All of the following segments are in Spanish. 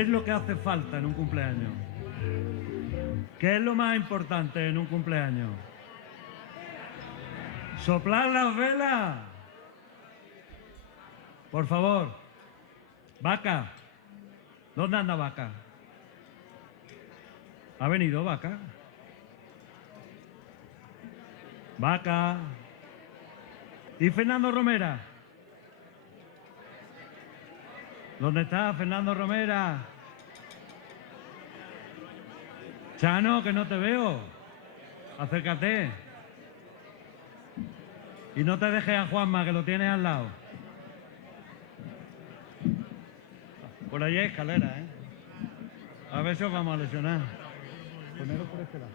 ¿Qué es lo que hace falta en un cumpleaños? ¿Qué es lo más importante en un cumpleaños? ¿Soplar las velas? Por favor. Vaca. ¿Dónde anda Vaca? ¿Ha venido Vaca? Vaca. ¿Y Fernando Romera? ¿Dónde está Fernando Romera? Chano, que no te veo. Acércate. Y no te dejes a Juanma, que lo tienes al lado. Por ahí hay escalera, ¿eh? A ver si os vamos a lesionar. Poneros por este lado.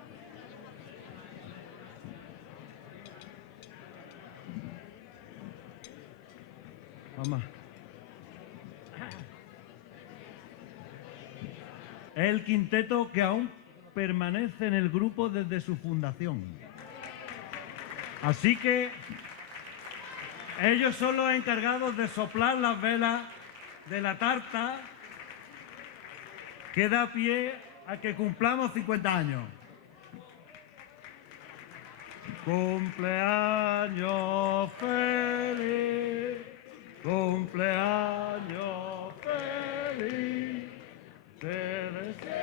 Vamos. El quinteto que aún permanece en el grupo desde su fundación. Así que ellos son los encargados de soplar las velas de la tarta que da pie a que cumplamos 50 años. Cumpleaños feliz, cumpleaños feliz, te deseamos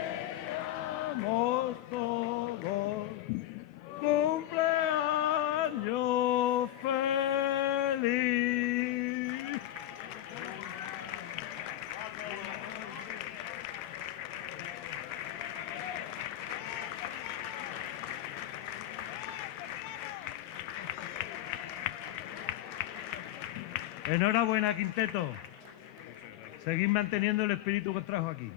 todos, cumpleaños feliz. Enhorabuena, quinteto. Seguid manteniendo el espíritu que os trajo aquí.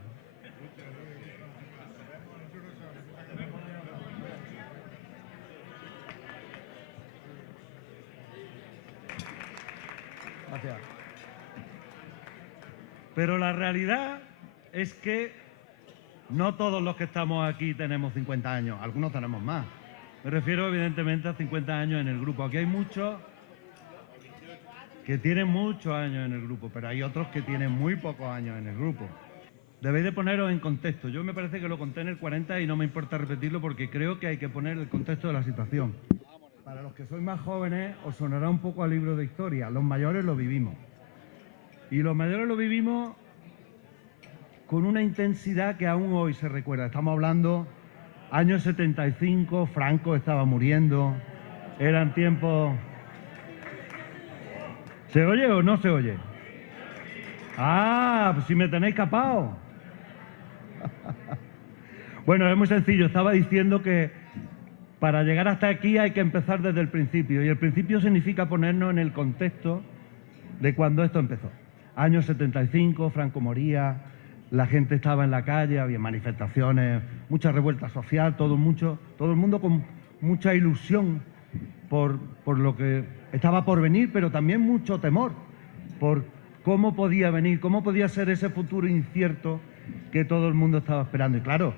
Gracias. Pero la realidad es que no todos los que estamos aquí tenemos 50 años, algunos tenemos más. Me refiero evidentemente a 50 años en el grupo. Aquí hay muchos que tienen muchos años en el grupo, pero hay otros que tienen muy pocos años en el grupo. Debéis de poneros en contexto. Yo me parece que lo conté en el 40 y no me importa repetirlo porque creo que hay que poner el contexto de la situación. Para los que sois más jóvenes os sonará un poco a libro de historia. Los mayores lo vivimos. Y los mayores lo vivimos con una intensidad que aún hoy se recuerda. Estamos hablando años 75, Franco estaba muriendo, eran tiempos... ¿Se oye o no se oye? Ah, pues si me tenéis capado. Bueno, es muy sencillo. Estaba diciendo que para llegar hasta aquí hay que empezar desde el principio. Y el principio significa ponernos en el contexto de cuando esto empezó. Años 75, Franco moría, la gente estaba en la calle, había manifestaciones, mucha revuelta social, todo el mundo con mucha ilusión por lo que estaba por venir, pero también mucho temor por cómo podía venir, cómo podía ser ese futuro incierto que todo el mundo estaba esperando. Y claro,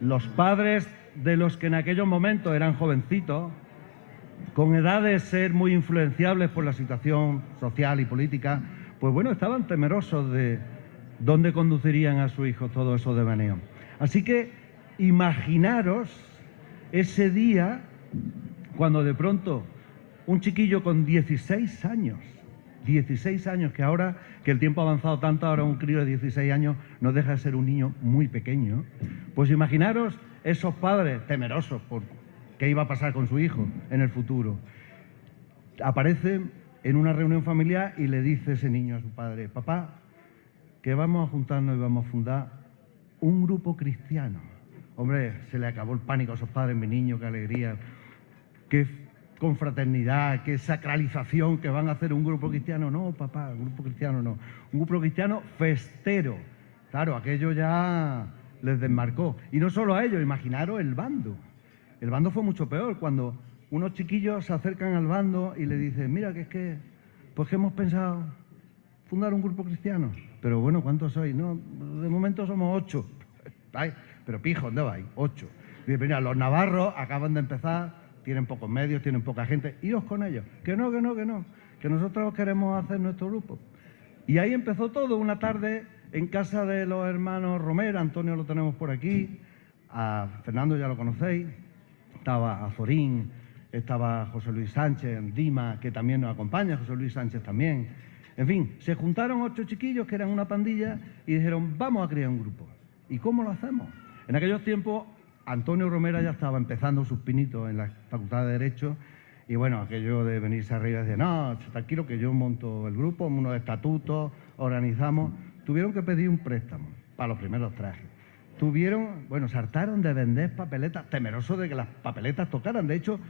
los padres de los que en aquellos momentos eran jovencitos, con edad de ser muy influenciables por la situación social y política, pues bueno, estaban temerosos de dónde conducirían a su hijo todo eso de devaneos. Así que imaginaros ese día cuando de pronto un chiquillo con 16 años, que ahora que el tiempo ha avanzado tanto, ahora un crío de 16 años no deja de ser un niño muy pequeño, pues imaginaros esos padres temerosos por qué iba a pasar con su hijo en el futuro. Aparece en una reunión familiar y le dice ese niño a su padre: papá, que vamos a juntarnos y vamos a fundar un grupo cristiano. Hombre, se le acabó el pánico a esos padres, mi niño, qué alegría, qué confraternidad, qué sacralización, que van a hacer un grupo cristiano. No, papá, un grupo cristiano no. Un grupo cristiano festero. Claro, aquello ya les desmarcó. Y no solo a ellos, imaginaros el bando. El bando fue mucho peor, cuando unos chiquillos se acercan al bando y le dicen: mira, que hemos pensado fundar un grupo cristiano. Pero bueno, ¿cuántos sois? No, de momento somos 8. Ay, pero pijo, ¿dónde vais? 8. Dice: mira, los navarros acaban de empezar, tienen pocos medios, tienen poca gente, iros con ellos. Que no, que nosotros queremos hacer nuestro grupo. Y ahí empezó todo, una tarde en casa de los hermanos Romera. Antonio lo tenemos por aquí, a Fernando ya lo conocéis, estaba Azorín, estaba José Luis Sánchez, Dima, que también nos acompaña, José Luis Sánchez también. En fin, se juntaron 8 chiquillos que eran una pandilla y dijeron, vamos a crear un grupo. ¿Y cómo lo hacemos? En aquellos tiempos, Antonio Romera ya estaba empezando sus pinitos en la Facultad de Derecho y bueno, aquello de venirse arriba y decir, no, tranquilo que yo monto el grupo, unos estatutos, organizamos. Tuvieron que pedir un préstamo para los primeros trajes. Se hartaron de vender papeletas, temerosos de que las papeletas tocaran. De hecho,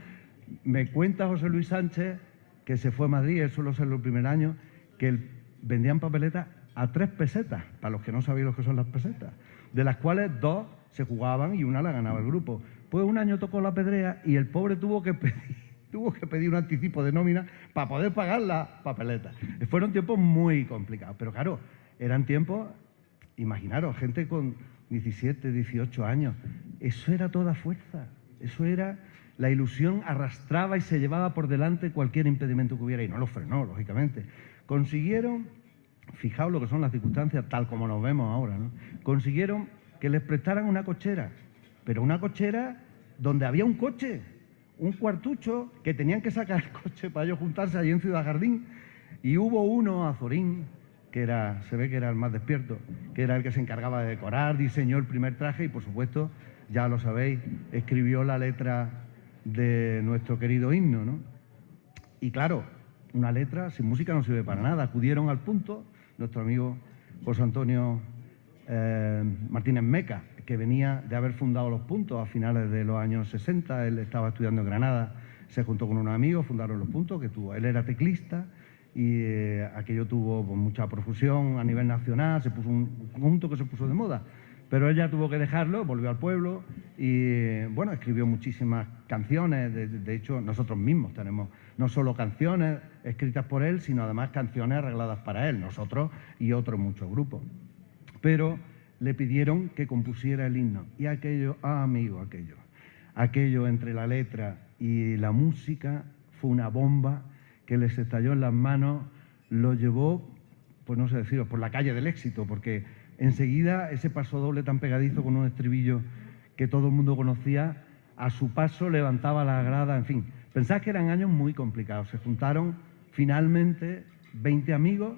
me cuenta José Luis Sánchez, que se fue a Madrid, él suelo ser el primer año, que vendían papeletas a 3 pesetas, para los que no sabéis lo que son las pesetas, de las cuales 2 se jugaban y una la ganaba el grupo. Pues un año tocó la pedrea y el pobre tuvo que pedir un anticipo de nómina para poder pagar las papeletas. Fueron tiempos muy complicados, pero claro, eran tiempos, imaginaros, gente con 17, 18 años, eso era toda fuerza, eso era, la ilusión arrastraba y se llevaba por delante cualquier impedimento que hubiera y no lo frenó, lógicamente. Consiguieron, fijaos lo que son las circunstancias tal como nos vemos ahora, ¿no? Consiguieron que les prestaran una cochera, pero una cochera donde había un coche, un cuartucho, que tenían que sacar el coche para ellos juntarse allí en Ciudad Jardín, y hubo uno, Azorín, que se ve que era el más despierto, que era el que se encargaba de decorar, diseñó el primer traje y, por supuesto, ya lo sabéis, escribió la letra de nuestro querido himno, ¿no? Y claro, una letra sin música no sirve para nada. Acudieron al punto, nuestro amigo José Antonio Martínez Meca, que venía de haber fundado Los Puntos a finales de los años 60, él estaba estudiando en Granada, se juntó con unos amigos, fundaron Los Puntos, él era teclista, y aquello tuvo pues, mucha profusión a nivel nacional, se puso un conjunto que se puso de moda. Pero él ya tuvo que dejarlo, volvió al pueblo y, bueno, escribió muchísimas canciones. De hecho, nosotros mismos tenemos no solo canciones escritas por él, sino además canciones arregladas para él, nosotros y otros muchos grupos. Pero le pidieron que compusiera el himno. Y aquello, aquello entre la letra y la música fue una bomba que les estalló en las manos, lo llevó, pues no sé deciros, por la calle del éxito, porque enseguida ese paso doble tan pegadizo con un estribillo que todo el mundo conocía, a su paso levantaba la grada, en fin. Pensad que eran años muy complicados. Se juntaron finalmente 20 amigos.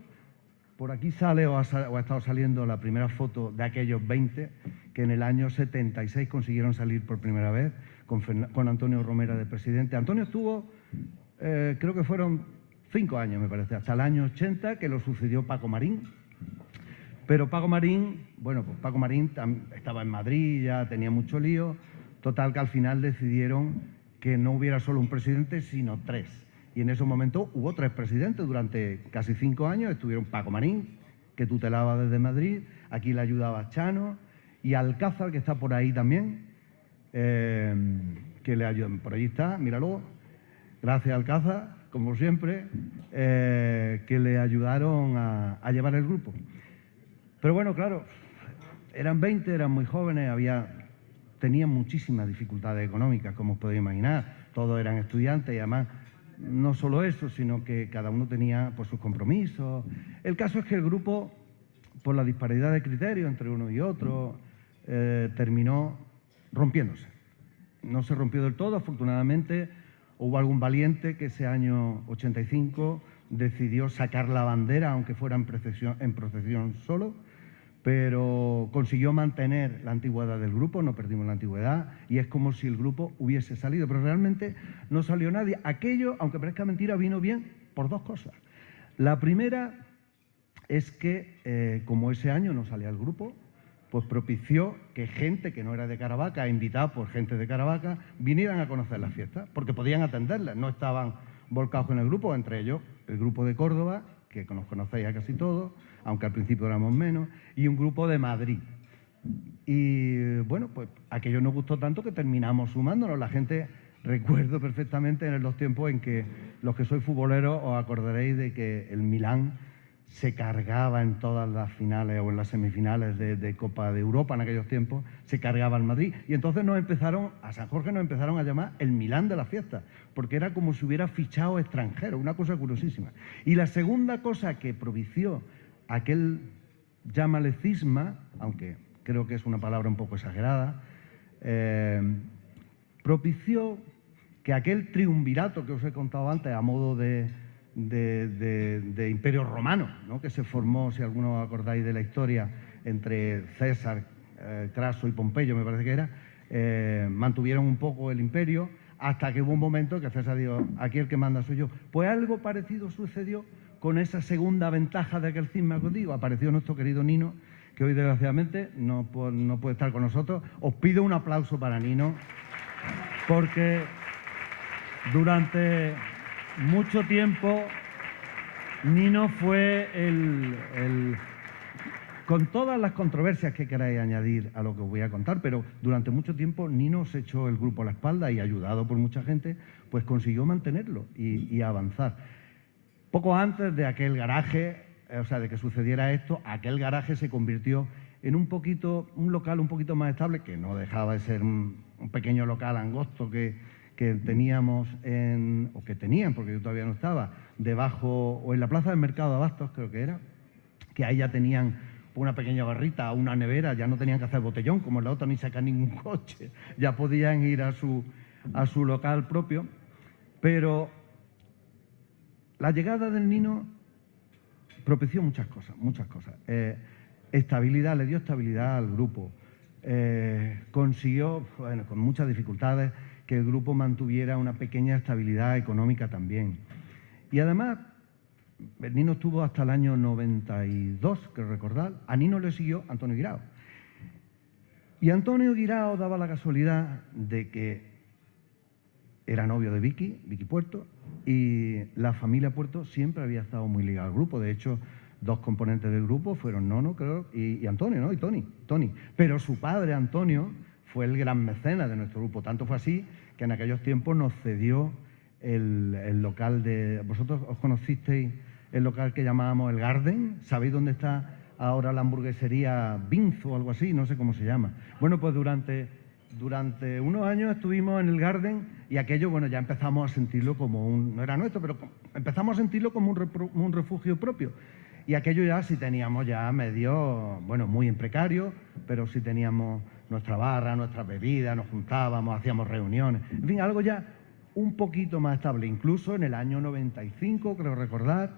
Por aquí sale o ha estado saliendo la primera foto de aquellos 20 que en el año 76 consiguieron salir por primera vez con Antonio Romera de presidente. Antonio estuvo, creo que fueron 5 años, me parece, hasta el año 80, que lo sucedió Paco Marín. Pero Paco Marín, bueno, pues Paco Marín estaba en Madrid, ya tenía mucho lío. Total que al final decidieron que no hubiera solo un presidente, sino 3. Y en ese momento hubo 3 presidentes durante casi 5 años. Estuvieron Paco Marín, que tutelaba desde Madrid, aquí le ayudaba Chano, y Alcázar, que está por ahí también, que le ayudó. Por ahí está, míralo. Gracias, Alcázar, como siempre, que le ayudaron a llevar el grupo. Pero bueno, claro, eran 20, eran muy jóvenes, tenían muchísimas dificultades económicas, como os podéis imaginar. Todos eran estudiantes y además no solo eso, sino que cada uno tenía pues, sus compromisos. El caso es que el grupo, por la disparidad de criterios entre uno y otro, terminó rompiéndose. No se rompió del todo, afortunadamente. Hubo algún valiente que ese año 85 decidió sacar la bandera, aunque fuera en procesión solo, pero consiguió mantener la antigüedad del grupo, no perdimos la antigüedad, y es como si el grupo hubiese salido, pero realmente no salió nadie. Aquello, aunque parezca mentira, vino bien por 2 cosas. La primera es que, como ese año no salía el grupo, pues propició que gente que no era de Caravaca, invitada por gente de Caravaca, vinieran a conocer las fiestas, porque podían atenderlas, no estaban volcados con el grupo, entre ellos el grupo de Córdoba, que nos conocéis a casi todos, aunque al principio éramos menos, y un grupo de Madrid. Y bueno, pues aquello nos gustó tanto que terminamos sumándonos. La gente, recuerdo perfectamente en los tiempos en que los que sois futboleros os acordaréis de que el Milán se cargaba en todas las finales o en las semifinales de Copa de Europa en aquellos tiempos, se cargaba al Madrid. Y entonces a San Jorge nos empezaron a llamar el Milán de la fiesta, porque era como si hubiera fichado extranjero, una cosa curiosísima. Y la segunda cosa que propició aquel llámale cisma, aunque creo que es una palabra un poco exagerada, propició que aquel triunvirato que os he contado antes a modo de imperio romano, ¿no?, que se formó, si alguno os acordáis de la historia, entre César, Craso y Pompeyo, me parece que era, mantuvieron un poco el imperio hasta que hubo un momento que César dijo, aquí el que manda soy yo. Pues algo parecido sucedió con esa segunda ventaja de aquel cisma que os digo. Apareció nuestro querido Nino, que hoy desgraciadamente no puede estar con nosotros. Os pido un aplauso para Nino, porque durante mucho tiempo Nino fue con todas las controversias que queráis añadir a lo que os voy a contar, pero durante mucho tiempo Nino se echó el grupo a la espalda y, ayudado por mucha gente, pues consiguió mantenerlo y avanzar. Poco antes de aquel garaje, o sea, de que sucediera esto, aquel garaje se convirtió en un local un poquito más estable, que no dejaba de ser un pequeño local angosto que teníamos o que tenían, porque yo todavía no estaba, debajo, o en la plaza del Mercado de Abastos, creo que era, que ahí ya tenían una pequeña barrita, una nevera, ya no tenían que hacer botellón, como en la otra, ni sacar ningún coche, ya podían ir a su local propio. Pero la llegada del Nino propició muchas cosas, muchas cosas. Estabilidad, le dio estabilidad al grupo. Consiguió, bueno, con muchas dificultades, que el grupo mantuviera una pequeña estabilidad económica también. Y además, el Nino estuvo hasta el año 92, creo recordar. A Nino le siguió Antonio Guirao. Y Antonio Guirao daba la casualidad de que era novio de Vicky Puerto, y la familia Puerto siempre había estado muy ligada al grupo. De hecho, dos componentes del grupo fueron Nono, creo, y Antonio, ¿no? Y Tony. Pero su padre, Antonio, fue el gran mecenas de nuestro grupo. Tanto fue así que en aquellos tiempos nos cedió el local de... ¿Vosotros os conocisteis el local que llamábamos el Garden? ¿Sabéis dónde está ahora la hamburguesería Binz o algo así? No sé cómo se llama. Bueno, pues durante unos años estuvimos en el Garden y aquello, bueno, ya empezamos a sentirlo como no era nuestro, pero empezamos a sentirlo como un refugio propio. Y aquello ya sí teníamos ya medio, bueno, muy en precario, pero sí teníamos nuestra barra, nuestras bebidas, nos juntábamos, hacíamos reuniones, en fin, algo ya un poquito más estable. Incluso en el año 95, creo recordar,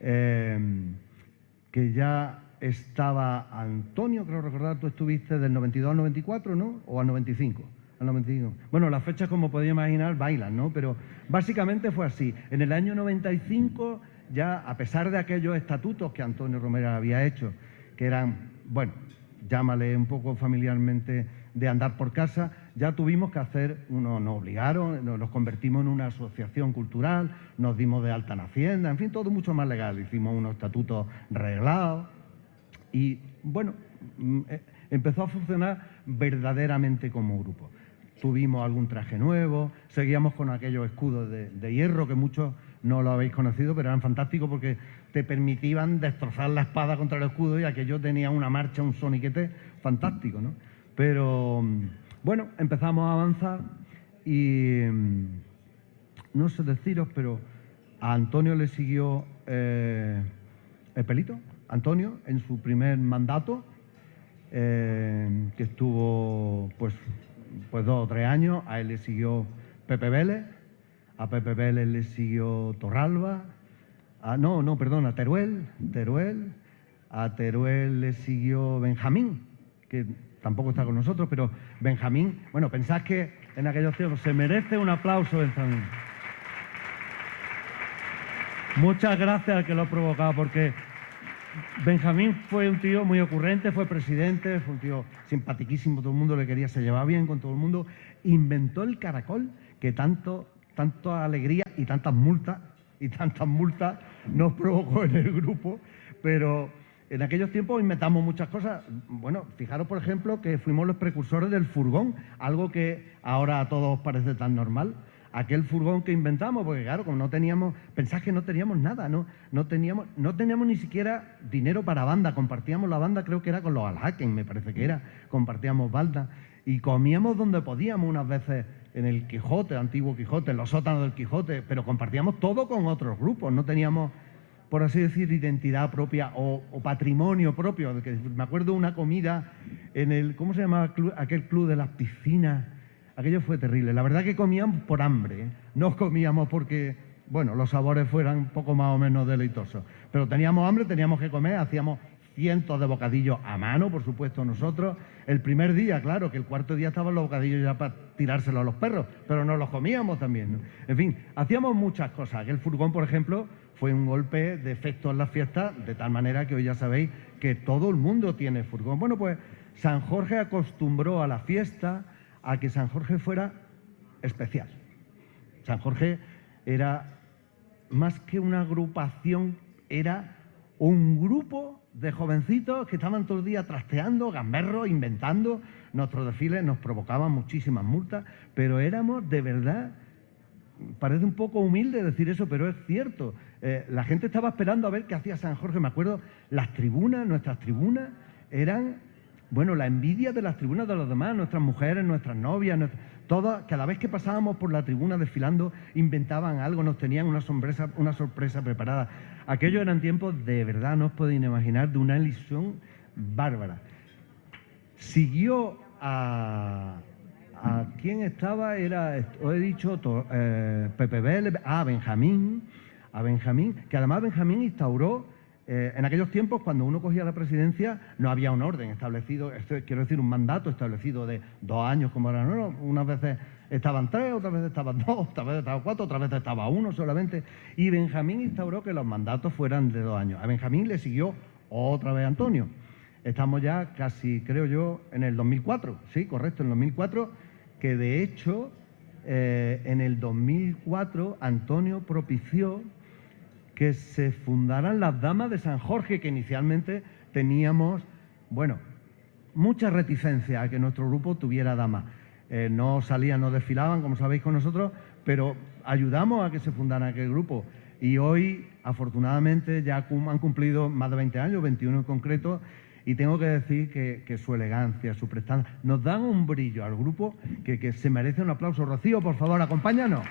que ya estaba Antonio, creo recordar, tú estuviste del 92 al 94, ¿no? ¿O al 95? Al 95. Bueno, las fechas, como podéis imaginar, bailan, ¿no? Pero básicamente fue así. En el año 95, ya a pesar de aquellos estatutos que Antonio Romero había hecho, que eran, bueno, llámale un poco familiarmente de andar por casa, ya tuvimos que hacer, nos obligaron, nos convertimos en una asociación cultural, nos dimos de alta en Hacienda, en fin, todo mucho más legal. Hicimos unos estatutos reglados y, bueno, empezó a funcionar verdaderamente como grupo. Tuvimos algún traje nuevo, seguíamos con aquellos escudos de hierro que muchos no lo habéis conocido, pero eran fantásticos porque te permitían destrozar la espada contra el escudo y aquello tenía una marcha, un soniquete fantástico, ¿no? Pero, bueno, empezamos a avanzar y no sé deciros, pero a Antonio le siguió el Pelito, Antonio, en su primer mandato, que estuvo pues 2 o 3 años. A él le siguió Pepe Vélez, a Pepe Vélez le siguió Torralba, a Teruel, a Teruel le siguió Benjamín, que tampoco está con nosotros, pero Benjamín, bueno, pensad que en aquellos tiempos se merece un aplauso, Benjamín. Muchas gracias al que lo ha provocado, porque Benjamín fue un tío muy ocurrente, fue presidente, fue un tío simpatiquísimo, todo el mundo le quería, se llevaba bien con todo el mundo. Inventó el caracol, que tanta alegría y tantas multas nos provocó en el grupo, pero en aquellos tiempos inventamos muchas cosas. Bueno, fijaros, por ejemplo, que fuimos los precursores del furgón, algo que ahora a todos parece tan normal. Aquel furgón que inventamos, porque claro, como no teníamos, pensad que no teníamos nada, no teníamos ni siquiera dinero para banda, compartíamos la banda, creo que era con los Alhaken, me parece que era, compartíamos banda, y comíamos donde podíamos, unas veces en el Quijote, antiguo Quijote, en los sótanos del Quijote, pero compartíamos todo con otros grupos, no teníamos por así decir, identidad propia o patrimonio propio. Me acuerdo de una comida en el, ¿cómo se llamaba aquel club de las piscinas? Aquello fue terrible. La verdad que comíamos por hambre, ¿eh? No comíamos porque, bueno, los sabores fueran un poco más o menos deleitosos. Pero teníamos hambre, teníamos que comer, hacíamos cientos de bocadillos a mano, por supuesto, nosotros. El primer día, claro, que el cuarto día estaban los bocadillos ya para tirárselos a los perros, pero nos los comíamos también, ¿no? En fin, hacíamos muchas cosas. Aquel furgón, por ejemplo, fue un golpe de efecto en las fiestas, de tal manera que hoy ya sabéis que todo el mundo tiene furgón. Bueno, pues San Jorge acostumbró a la fiesta a que San Jorge fuera especial. San Jorge era más que una agrupación, era un grupo de jovencitos que estaban todo el día trasteando, gamberros, inventando. Nuestros desfiles nos provocaban muchísimas multas, pero éramos de verdad, parece un poco humilde decir eso, pero es cierto. La gente estaba esperando a ver qué hacía San Jorge. Me acuerdo, las tribunas, nuestras tribunas, eran, bueno, la envidia de las tribunas de los demás, nuestras mujeres, nuestras novias, todas, cada vez que pasábamos por la tribuna desfilando, inventaban algo, nos tenían una sorpresa preparada. Aquellos eran tiempos, de verdad, no os podéis imaginar, de una ilusión bárbara. Siguió a quién estaba, os he dicho, Pepe Vélez, Benjamín, que además Benjamín instauró, en aquellos tiempos, cuando uno cogía la presidencia, no había un orden establecido, quiero decir, un mandato establecido de 2 años, como era, no, unas veces estaban 3, otras veces estaban 2, otras veces estaban 4, otras veces estaba 1 solamente, y Benjamín instauró que los mandatos fueran de 2 años. A Benjamín le siguió otra vez Antonio. Estamos ya casi, creo yo, en el 2004, sí, correcto, en el 2004, que de hecho, en el 2004, Antonio propició que se fundaran las Damas de San Jorge, que inicialmente teníamos, bueno, mucha reticencia a que nuestro grupo tuviera damas. No salían, no desfilaban, como sabéis, con nosotros, pero ayudamos a que se fundara aquel grupo. Y hoy, afortunadamente, ya han cumplido más de 20 años, 21 en concreto, y tengo que decir que su elegancia, su prestancia, nos dan un brillo al grupo que se merece un aplauso. Rocío, por favor, acompáñanos.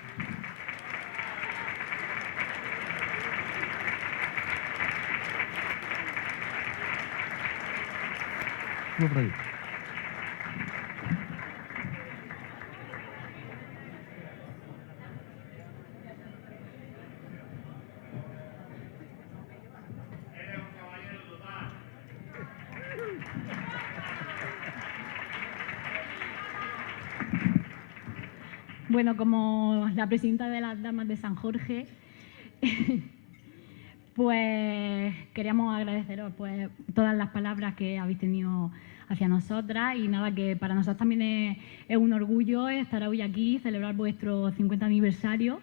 Bueno, como la presidenta de las Damas de San Jorge, pues queríamos agradeceros pues todas las palabras que habéis tenido hacia nosotras y nada, que para nosotros también es un orgullo estar hoy aquí, celebrar vuestro 50 aniversario,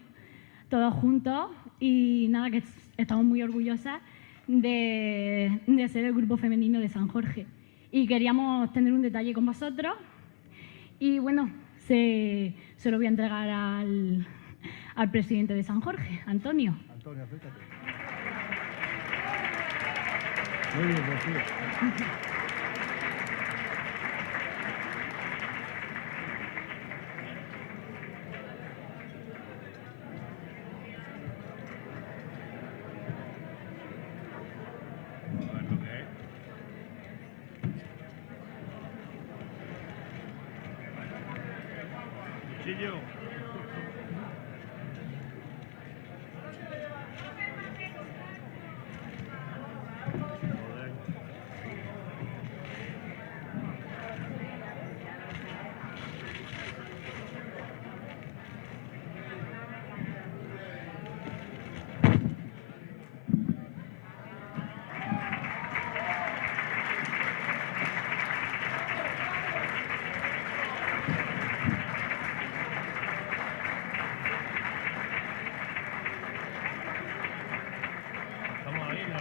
todos juntos, y nada, que estamos muy orgullosas de ser el grupo femenino de San Jorge. Y queríamos tener un detalle con vosotros y bueno, se lo voy a entregar al presidente de San Jorge, Antonio. Antonio, acércate. Muy bien, Rocío. Cuchillo. Estamos ahí, ¿no?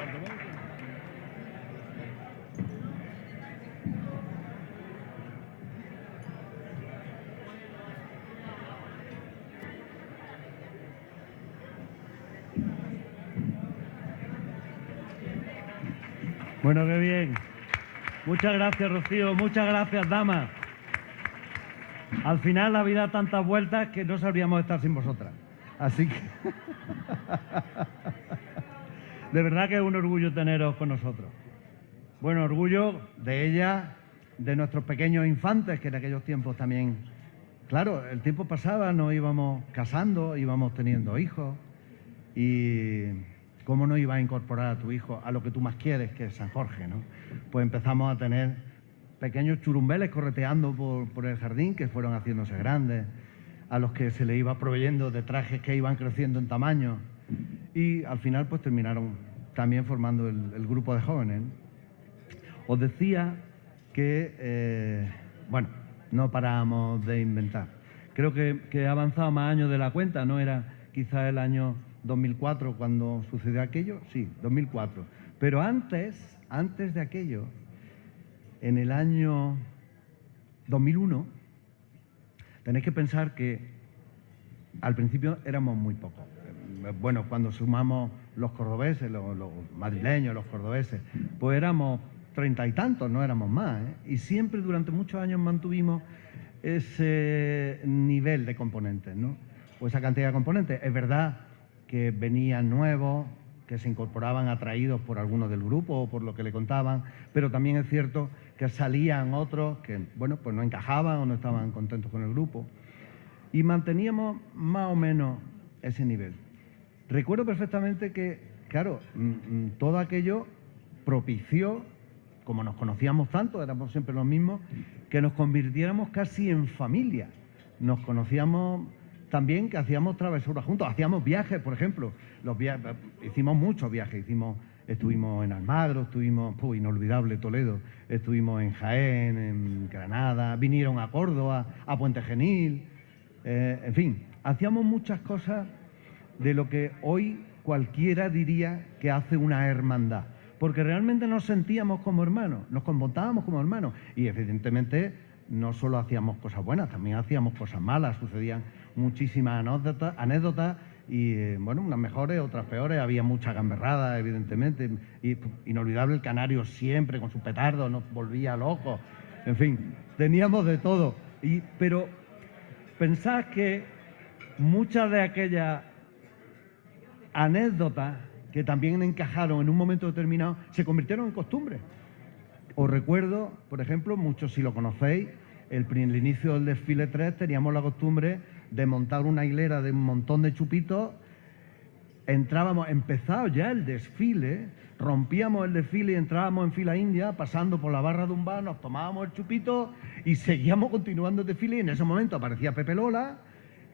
Bueno, qué bien. Muchas gracias, Rocío. Muchas gracias, damas. Al final la vida da tantas vueltas que no sabríamos estar sin vosotras. Así que... De verdad que es un orgullo teneros con nosotros. Bueno, orgullo de ella, de nuestros pequeños infantes, que en aquellos tiempos también, claro, el tiempo pasaba, nos íbamos casando, íbamos teniendo hijos, y cómo no ibas a incorporar a tu hijo a lo que tú más quieres, que es San Jorge, ¿no? Pues empezamos a tener pequeños churumbeles correteando por el jardín, que fueron haciéndose grandes, a los que se les iba proveyendo de trajes que iban creciendo en tamaño, y al final pues terminaron también formando el grupo de jóvenes, ¿no? Os decía que, bueno, no paramos de inventar. Creo que he avanzado más años de la cuenta, ¿no? Era quizá el año 2004 cuando sucedió aquello, sí, 2004. Pero antes de aquello, en el año 2001, tenéis que pensar que al principio éramos muy pocos. Bueno, cuando sumamos los cordobeses, los madrileños, los cordobeses, pues éramos 30 y tantos, no éramos más, ¿eh? Y siempre durante muchos años mantuvimos ese nivel de componentes, ¿no? O esa cantidad de componentes. Es verdad que venían nuevos, que se incorporaban atraídos por algunos del grupo o por lo que le contaban, pero también es cierto que salían otros que, bueno, pues no encajaban o no estaban contentos con el grupo. Y manteníamos más o menos ese nivel. Recuerdo perfectamente que, claro, todo aquello propició, como nos conocíamos tanto, éramos siempre los mismos, que nos convirtiéramos casi en familia. Nos conocíamos también, que hacíamos travesuras juntos, hacíamos viajes, por ejemplo. Hicimos muchos viajes, estuvimos en Almagro, estuvimos, inolvidable, Toledo, estuvimos en Jaén, en Granada, vinieron a Córdoba, a Puente Genil, en fin, hacíamos muchas cosas de lo que hoy cualquiera diría que hace una hermandad, porque realmente nos sentíamos como hermanos, nos comportábamos como hermanos, y evidentemente no solo hacíamos cosas buenas, también hacíamos cosas malas, sucedían muchísimas anécdotas y, bueno, unas mejores, otras peores, había mucha gamberrada, evidentemente, y inolvidable el canario siempre con su petardo, nos volvía locos, en fin, teníamos de todo, pero pensad que muchas de aquellas anécdotas que también encajaron en un momento determinado se convirtieron en costumbre. Os recuerdo, por ejemplo, muchos si lo conocéis, el inicio del desfile 3 teníamos la costumbre de montar una hilera de un montón de chupitos, empezado ya el desfile, rompíamos el desfile y entrábamos en fila india, pasando por la barra de un bar, nos tomábamos el chupito y seguíamos continuando el desfile, y en ese momento aparecía Pepe Lola,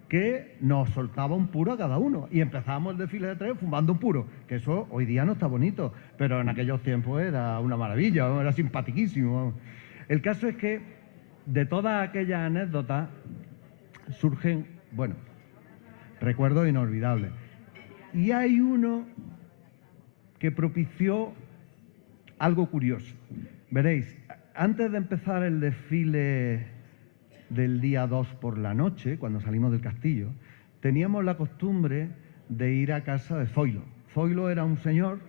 que nos soltaba un puro a cada uno y empezábamos el desfile de 3 fumando un puro, que eso hoy día no está bonito, pero en aquellos tiempos era una maravilla, era simpatiquísimo. El caso es que de todas aquellas anécdotas surgen, bueno, recuerdos inolvidables. Y hay uno que propició algo curioso. Veréis, antes de empezar el desfile del día 2 por la noche, cuando salimos del castillo, teníamos la costumbre de ir a casa de Zoilo. Zoilo era un señor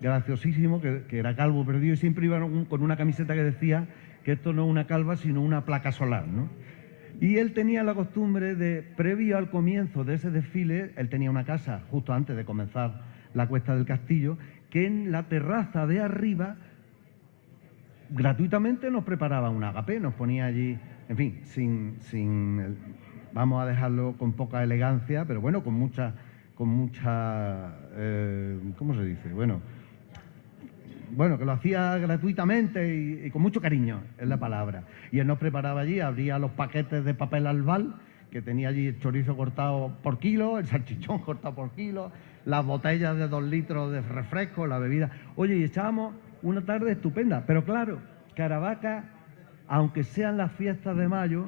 graciosísimo, que era calvo perdido, y siempre iba con una camiseta que decía que esto no es una calva, sino una placa solar, ¿no? Y él tenía la costumbre de, previo al comienzo de ese desfile, él tenía una casa justo antes de comenzar la cuesta del castillo, que en la terraza de arriba gratuitamente nos preparaba un agape, nos ponía allí, en fin, vamos a dejarlo con poca elegancia, pero bueno, con mucha, ¿cómo se dice? Bueno, que lo hacía gratuitamente y con mucho cariño, es la palabra. Y él nos preparaba allí, abría los paquetes de papel albal, que tenía allí el chorizo cortado por kilo, el salchichón cortado por kilo, las botellas de 2 litros de refresco, la bebida. Oye, y echábamos una tarde estupenda, pero claro, Caravaca, aunque sean las fiestas de mayo,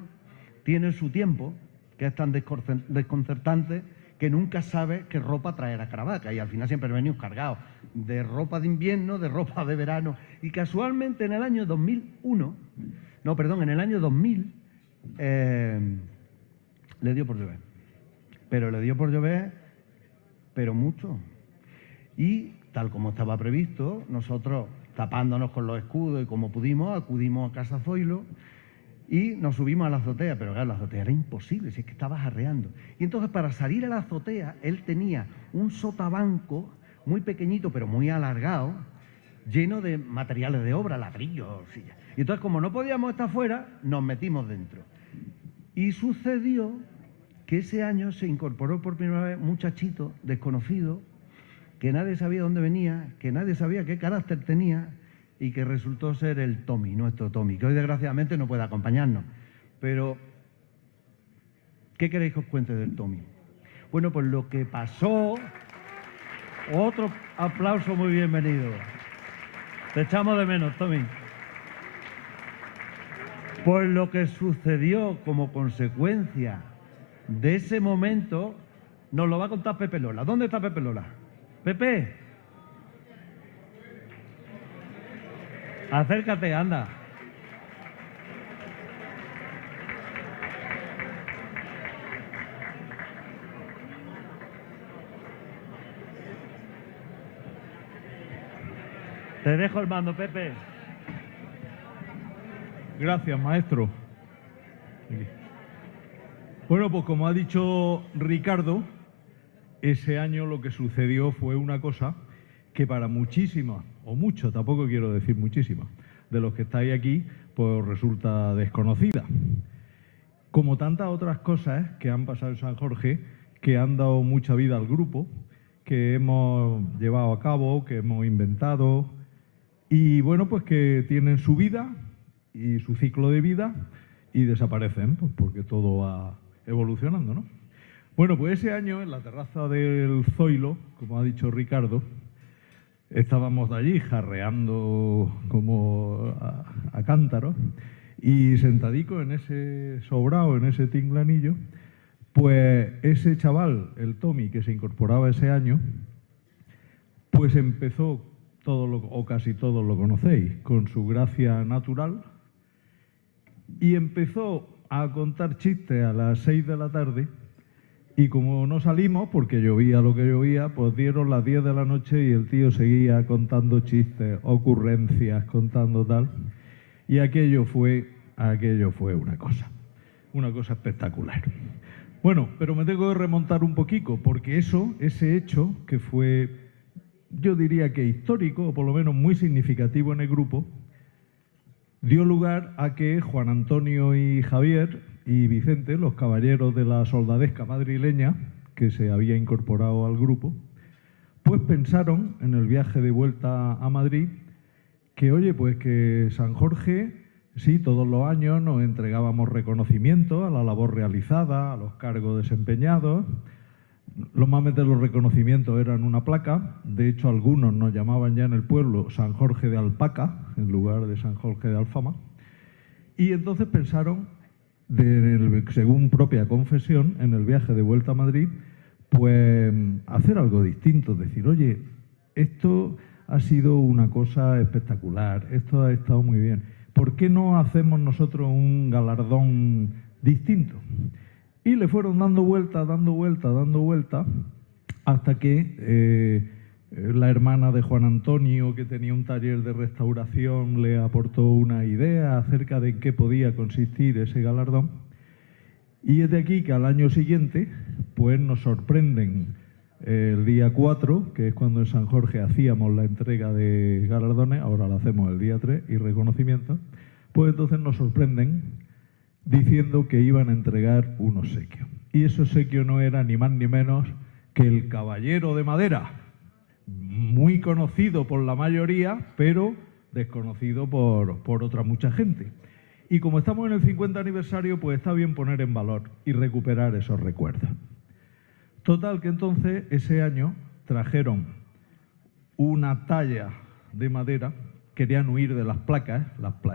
tiene su tiempo, que es tan desconcertante, que nunca sabe qué ropa traer a Caravaca, y al final siempre venimos cargados de ropa de invierno, de ropa de verano, y casualmente en el año 2000, le dio por llover. Pero le dio por llover, pero mucho. Y tal como estaba previsto, nosotros, tapándonos con los escudos y como pudimos, acudimos a casa Zoilo y nos subimos a la azotea, pero claro, la azotea era imposible, si es que estaba jarreando. Y entonces, para salir a la azotea, él tenía un sotabanco muy pequeñito pero muy alargado, lleno de materiales de obra, ladrillos. Y entonces, como no podíamos estar fuera, nos metimos dentro. Y sucedió que ese año se incorporó por primera vez un muchachito desconocido, que nadie sabía dónde venía, que nadie sabía qué carácter tenía, y que resultó ser el Tommy, nuestro Tommy, que hoy desgraciadamente no puede acompañarnos. Pero, ¿qué queréis que os cuente del Tommy? Bueno, pues lo que pasó... Otro aplauso muy bienvenido. Te echamos de menos, Tommy. Pues lo que sucedió como consecuencia de ese momento nos lo va a contar Pepe Lola. ¿Dónde está Pepe Lola? Pepe, acércate, anda. Te dejo el mando, Pepe. Gracias, maestro. Bueno, pues como ha dicho Ricardo, ese año lo que sucedió fue una cosa que para muchísimas, o muchos, tampoco quiero decir muchísimas, de los que estáis aquí, pues resulta desconocida. Como tantas otras cosas que han pasado en San Jorge, que han dado mucha vida al grupo, que hemos llevado a cabo, que hemos inventado, y bueno, pues que tienen su vida y su ciclo de vida y desaparecen, pues porque todo va evolucionando, ¿no? Bueno, pues ese año en la terraza del Zoilo, como ha dicho Ricardo, estábamos allí jarreando como a cántaros y sentadico en ese sobrao, en ese tinglanillo, pues ese chaval, el Tommy, que se incorporaba ese año, pues empezó, o casi todos lo conocéis, con su gracia natural, y empezó a contar chistes a las 6 de la tarde, y como no salimos, porque llovía lo que llovía, pues dieron las 10 de la noche y el tío seguía contando chistes, ocurrencias, contando tal, y aquello fue una cosa espectacular. Bueno, pero me tengo que remontar un poquito, porque ese hecho, que fue, yo diría que histórico, o por lo menos muy significativo en el grupo, dio lugar a que Juan Antonio y Javier y Vicente, los caballeros de la soldadesca madrileña, que se había incorporado al grupo, pues pensaron en el viaje de vuelta a Madrid que, oye, pues que San Jorge, sí, todos los años nos entregábamos reconocimientos a la labor realizada, a los cargos desempeñados. Normalmente los reconocimientos eran una placa, de hecho algunos nos llamaban ya en el pueblo San Jorge de Alpaca, en lugar de San Jorge de Alfama, y entonces pensaron, según propia confesión, en el viaje de vuelta a Madrid, pues hacer algo distinto, decir, oye, esto ha sido una cosa espectacular, esto ha estado muy bien, ¿por qué no hacemos nosotros un galardón distinto? Y le fueron dando vuelta, hasta que la hermana de Juan Antonio, que tenía un taller de restauración, le aportó una idea acerca de en qué podía consistir ese galardón. Y es de aquí que al año siguiente, pues nos sorprenden el día 4, que es cuando en San Jorge hacíamos la entrega de galardones, ahora la hacemos el día 3, y reconocimientos, pues entonces nos sorprenden diciendo que iban a entregar un obsequio. Y ese obsequio no era ni más ni menos que el Caballero de Madera, muy conocido por la mayoría, pero desconocido por otra mucha gente. Y como estamos en el 50 aniversario, pues está bien poner en valor y recuperar esos recuerdos. Total, que entonces ese año trajeron una talla de madera, querían huir de las placas,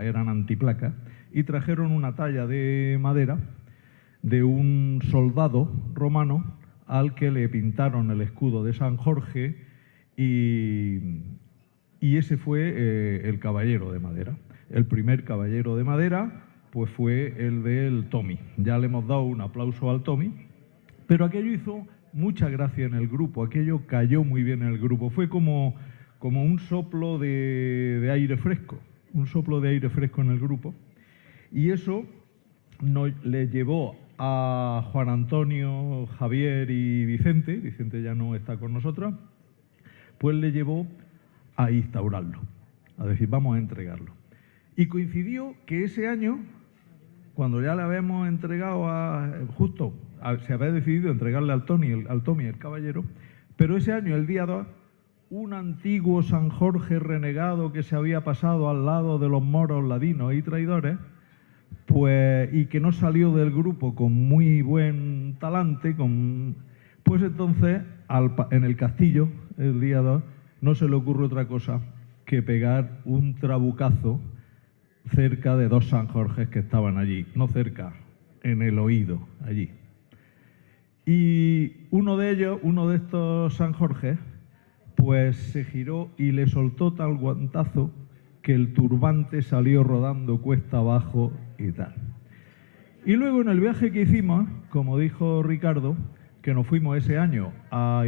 eran antiplacas, y trajeron una talla de madera de un soldado romano al que le pintaron el escudo de San Jorge y ese fue el caballero de madera. El primer caballero de madera pues fue el del Tommy. Ya le hemos dado un aplauso al Tommy, pero aquello hizo mucha gracia en el grupo, aquello cayó muy bien en el grupo. Fue como un soplo de aire fresco, en el grupo. Y eso le llevó a Juan Antonio, Javier y Vicente ya no está con nosotros, pues le llevó a instaurarlo, a decir, vamos a entregarlo. Y coincidió que ese año, cuando ya le habíamos entregado se había decidido entregarle al Tommy el caballero, pero ese año, el día 2, un antiguo San Jorge renegado que se había pasado al lado de los moros ladinos y traidores, pues, y que no salió del grupo con muy buen talante, pues entonces en el castillo, el día 2, no se le ocurre otra cosa que pegar un trabucazo cerca de 2 San Jorges que estaban allí, no cerca, en el oído, allí. Y uno de estos San Jorges, pues se giró y le soltó tal guantazo que el turbante salió rodando cuesta abajo y tal. Y luego en el viaje que hicimos, como dijo Ricardo, que nos fuimos ese año,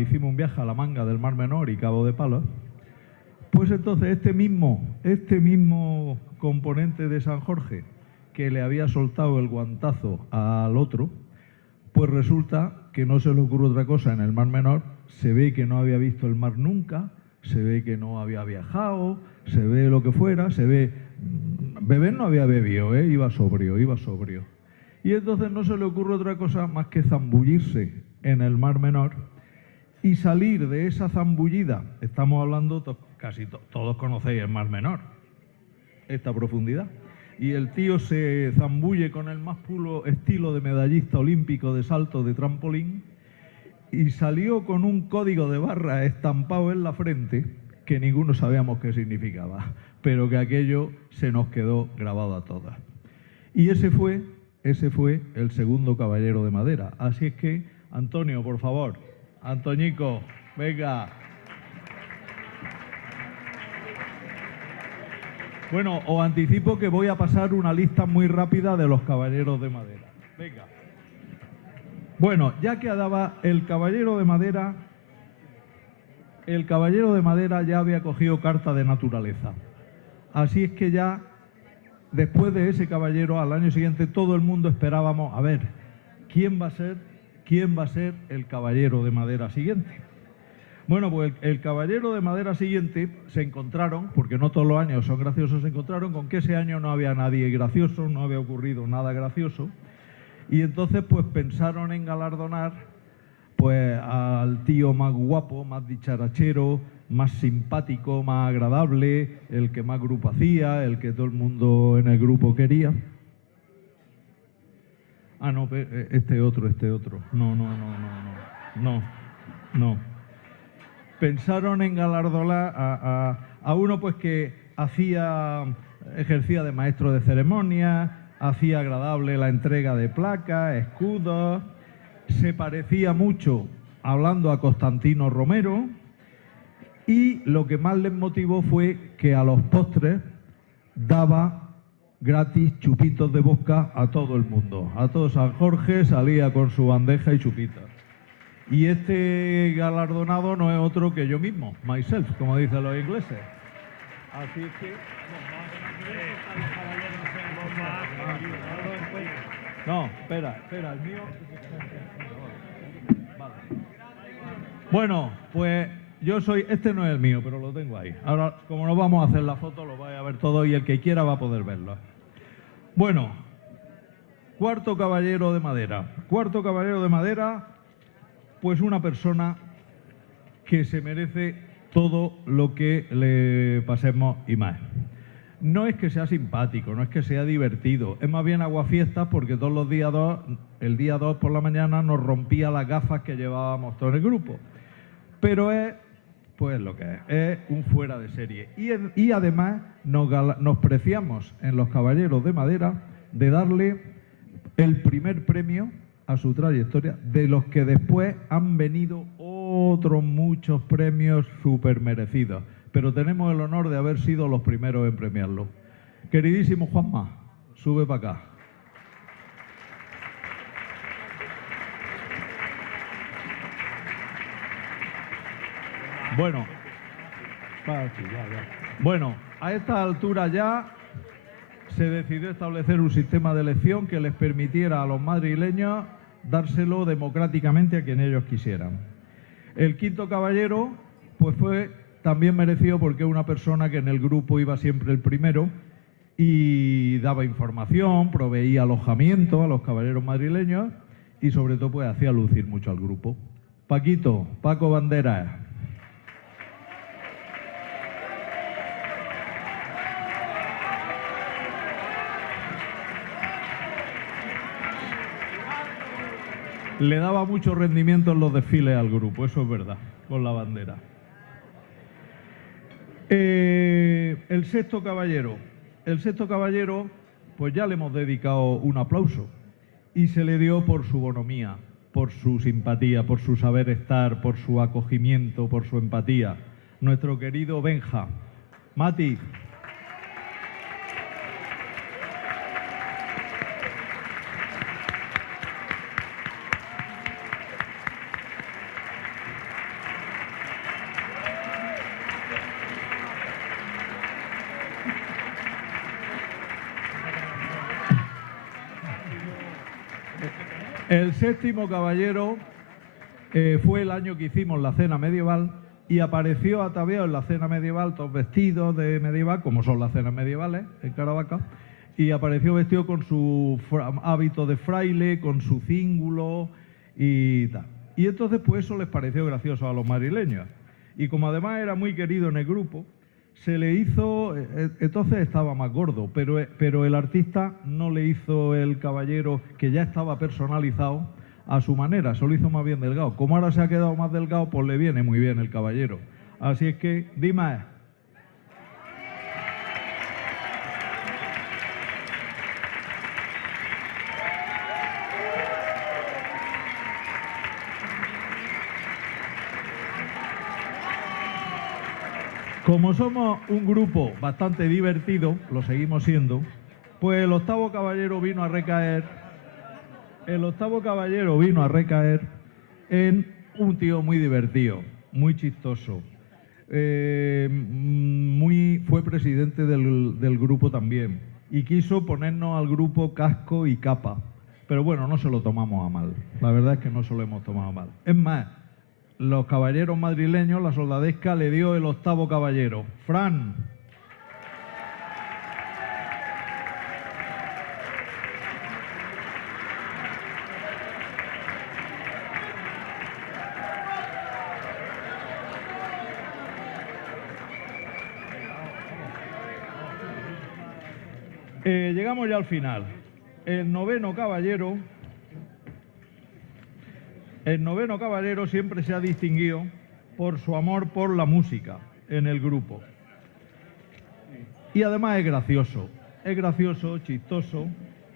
hicimos un viaje a la Manga del Mar Menor y Cabo de Palos, pues entonces este mismo componente de San Jorge que le había soltado el guantazo al otro, pues resulta que no se le ocurre otra cosa en el Mar Menor, se ve que no había visto el mar nunca, se ve que no había viajado, se ve lo que fuera, se ve... Beber no había bebido, iba sobrio. Y entonces no se le ocurre otra cosa más que zambullirse en el Mar Menor y salir de esa zambullida. Estamos hablando, todos conocéis el Mar Menor, esta profundidad. Y el tío se zambulle con el más puro estilo de medallista olímpico de salto de trampolín y salió con un código de barra estampado en la frente que ninguno sabíamos qué significaba, pero que aquello se nos quedó grabado a todas. Y ese fue el segundo caballero de madera. Así es que, Antonio, por favor, Antoñico, venga. Bueno, os anticipo que voy a pasar una lista muy rápida de los caballeros de madera. Venga. Bueno, ya quedaba el caballero de madera ya había cogido carta de naturaleza. Así es que ya, después de ese caballero, al año siguiente, todo el mundo esperábamos a ver quién va a ser el caballero de madera siguiente. Bueno, pues el caballero de madera siguiente se encontraron, porque no todos los años son graciosos, se encontraron con que ese año no había nadie gracioso, no había ocurrido nada gracioso, y entonces pues pensaron en galardonar pues al tío más guapo, más dicharachero, más simpático, más agradable, el que más grupo hacía, el que todo el mundo en el grupo quería. Ah, no, este otro. No. Pensaron en galardonar a uno pues que ejercía de maestro de ceremonia, hacía agradable la entrega de placas, escudos, se parecía mucho hablando a Constantino Romero, y lo que más les motivó fue que a los postres daba gratis chupitos de vodka a todo el mundo. A todo San Jorge salía con su bandeja y chupitos. Y este galardonado no es otro que yo mismo, myself, como dicen los ingleses. Así es que... No, espera, el mío... Vale. Bueno, pues yo soy... Este no es el mío, pero lo tengo ahí. Ahora, como no vamos a hacer la foto, lo vais a ver todo y el que quiera va a poder verlo. Bueno, cuarto caballero de madera. Pues una persona que se merece todo lo que le pasemos y más. No es que sea simpático, no es que sea divertido, es más bien aguafiestas porque todos los días el día 2 por la mañana nos rompía las gafas que llevábamos todo el grupo. Pero es, pues lo que es un fuera de serie. Y además nos preciamos en los caballeros de madera de darle el primer premio a su trayectoria, de los que después han venido otros muchos premios súper merecidos. Pero tenemos el honor de haber sido los primeros en premiarlo. Queridísimo Juanma, sube para acá. Bueno, a esta altura ya se decidió establecer un sistema de elección que les permitiera a los madrileños dárselo democráticamente a quien ellos quisieran. El quinto caballero pues fue también merecido porque es una persona que en el grupo iba siempre el primero y daba información, proveía alojamiento a los caballeros madrileños y sobre todo pues hacía lucir mucho al grupo. Paquito, Paco Banderas. Le daba mucho rendimiento en los desfiles al grupo, eso es verdad, con la bandera. El sexto caballero. El sexto caballero, pues ya le hemos dedicado un aplauso y se le dio por su bonomía, por su simpatía, por su saber estar, por su acogimiento, por su empatía. Nuestro querido Benja. Mati. El séptimo caballero fue el año que hicimos la cena medieval y apareció ataviado en la cena medieval, todos vestidos de medieval, como son las cenas medievales en Caravaca, y apareció vestido con su hábito de fraile, con su cíngulo y tal. Y entonces pues eso les pareció gracioso a los madrileños. Y como además era muy querido en el grupo, se le hizo, entonces estaba más gordo, pero el artista no le hizo el caballero, que ya estaba personalizado, a su manera, se lo hizo más bien delgado. Como ahora se ha quedado más delgado, pues le viene muy bien el caballero. Así es que, dime. Como somos un grupo bastante divertido, lo seguimos siendo, pues el octavo caballero vino a recaer en un tío muy divertido, muy chistoso. Fue presidente del grupo también y quiso ponernos al grupo casco y capa. Pero bueno, no se lo tomamos a mal. La verdad es que no se lo hemos tomado a mal. Es más, los caballeros madrileños, la soldadesca le dio el octavo caballero. Fran. Llegamos ya al final. El noveno caballero siempre se ha distinguido por su amor por la música en el grupo. Y además es gracioso, chistoso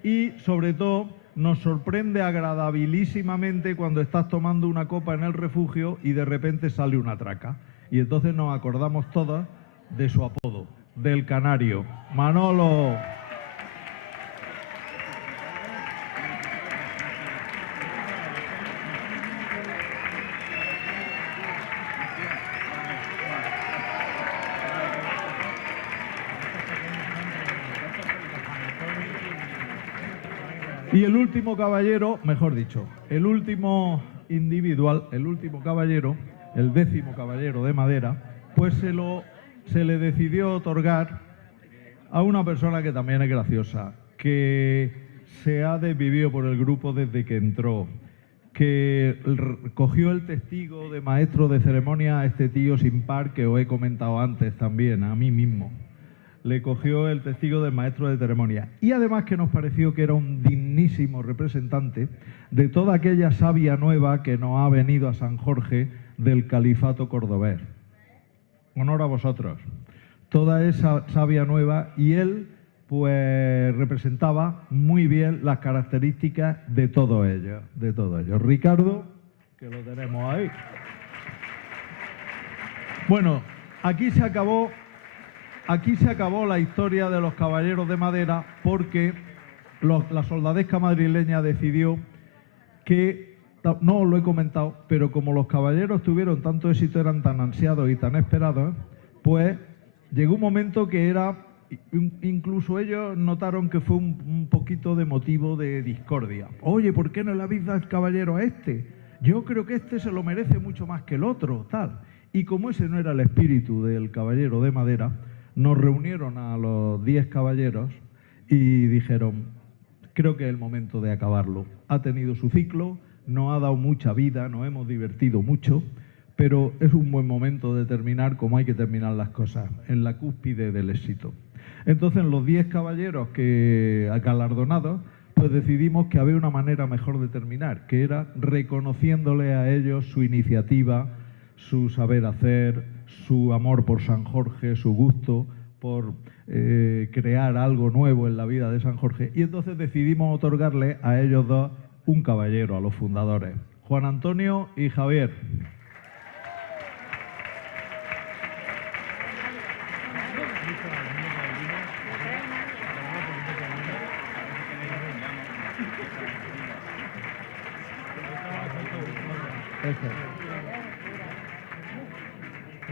y sobre todo nos sorprende agradabilísimamente cuando estás tomando una copa en el refugio y de repente sale una traca. Y entonces nos acordamos todas de su apodo, del Canario. Manolo. Y el último caballero, mejor dicho, el último individual, el último caballero, el 10º caballero de madera, pues se le decidió otorgar a una persona que también es graciosa, que se ha desvivido por el grupo desde que entró, que cogió el testigo de maestro de ceremonia a este tío sin par que os he comentado antes también, a mí mismo. Le cogió el testigo del maestro de ceremonia. Y además que nos pareció que era un dignísimo representante de toda aquella savia nueva que nos ha venido a San Jorge del califato cordobés. Honor a vosotros. Toda esa savia nueva, y él pues representaba muy bien las características de todo ello. Ricardo, que lo tenemos ahí. Bueno, aquí se acabó la historia de los caballeros de madera porque la soldadesca madrileña decidió que, no os lo he comentado, pero como los caballeros tuvieron tanto éxito, eran tan ansiados y tan esperados, pues llegó un momento que era, incluso ellos notaron que fue un poquito de motivo de discordia. Oye, ¿por qué no le habéis dado el caballero a este? Yo creo que este se lo merece mucho más que el otro, tal. Y como ese no era el espíritu del caballero de madera, nos reunieron a los 10 caballeros y dijeron, creo que es el momento de acabarlo. Ha tenido su ciclo, nos ha dado mucha vida, nos hemos divertido mucho, pero es un buen momento de terminar como hay que terminar las cosas, en la cúspide del éxito. Entonces, los 10 caballeros galardonados, pues decidimos que había una manera mejor de terminar, que era reconociéndole a ellos su iniciativa, su saber hacer, su amor por San Jorge, su gusto por crear algo nuevo en la vida de San Jorge. Y entonces decidimos otorgarle a ellos dos un caballero, a los fundadores, Juan Antonio y Javier.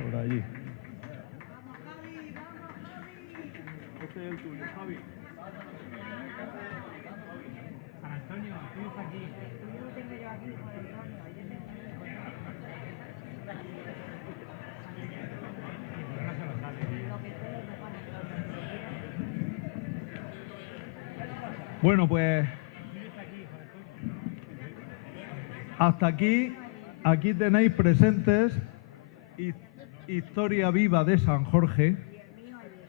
Por allí. Este es el tuyo, Javi. San Antonio, tú estás aquí. Bueno, pues hasta aquí tenéis presentes historia viva de San Jorge,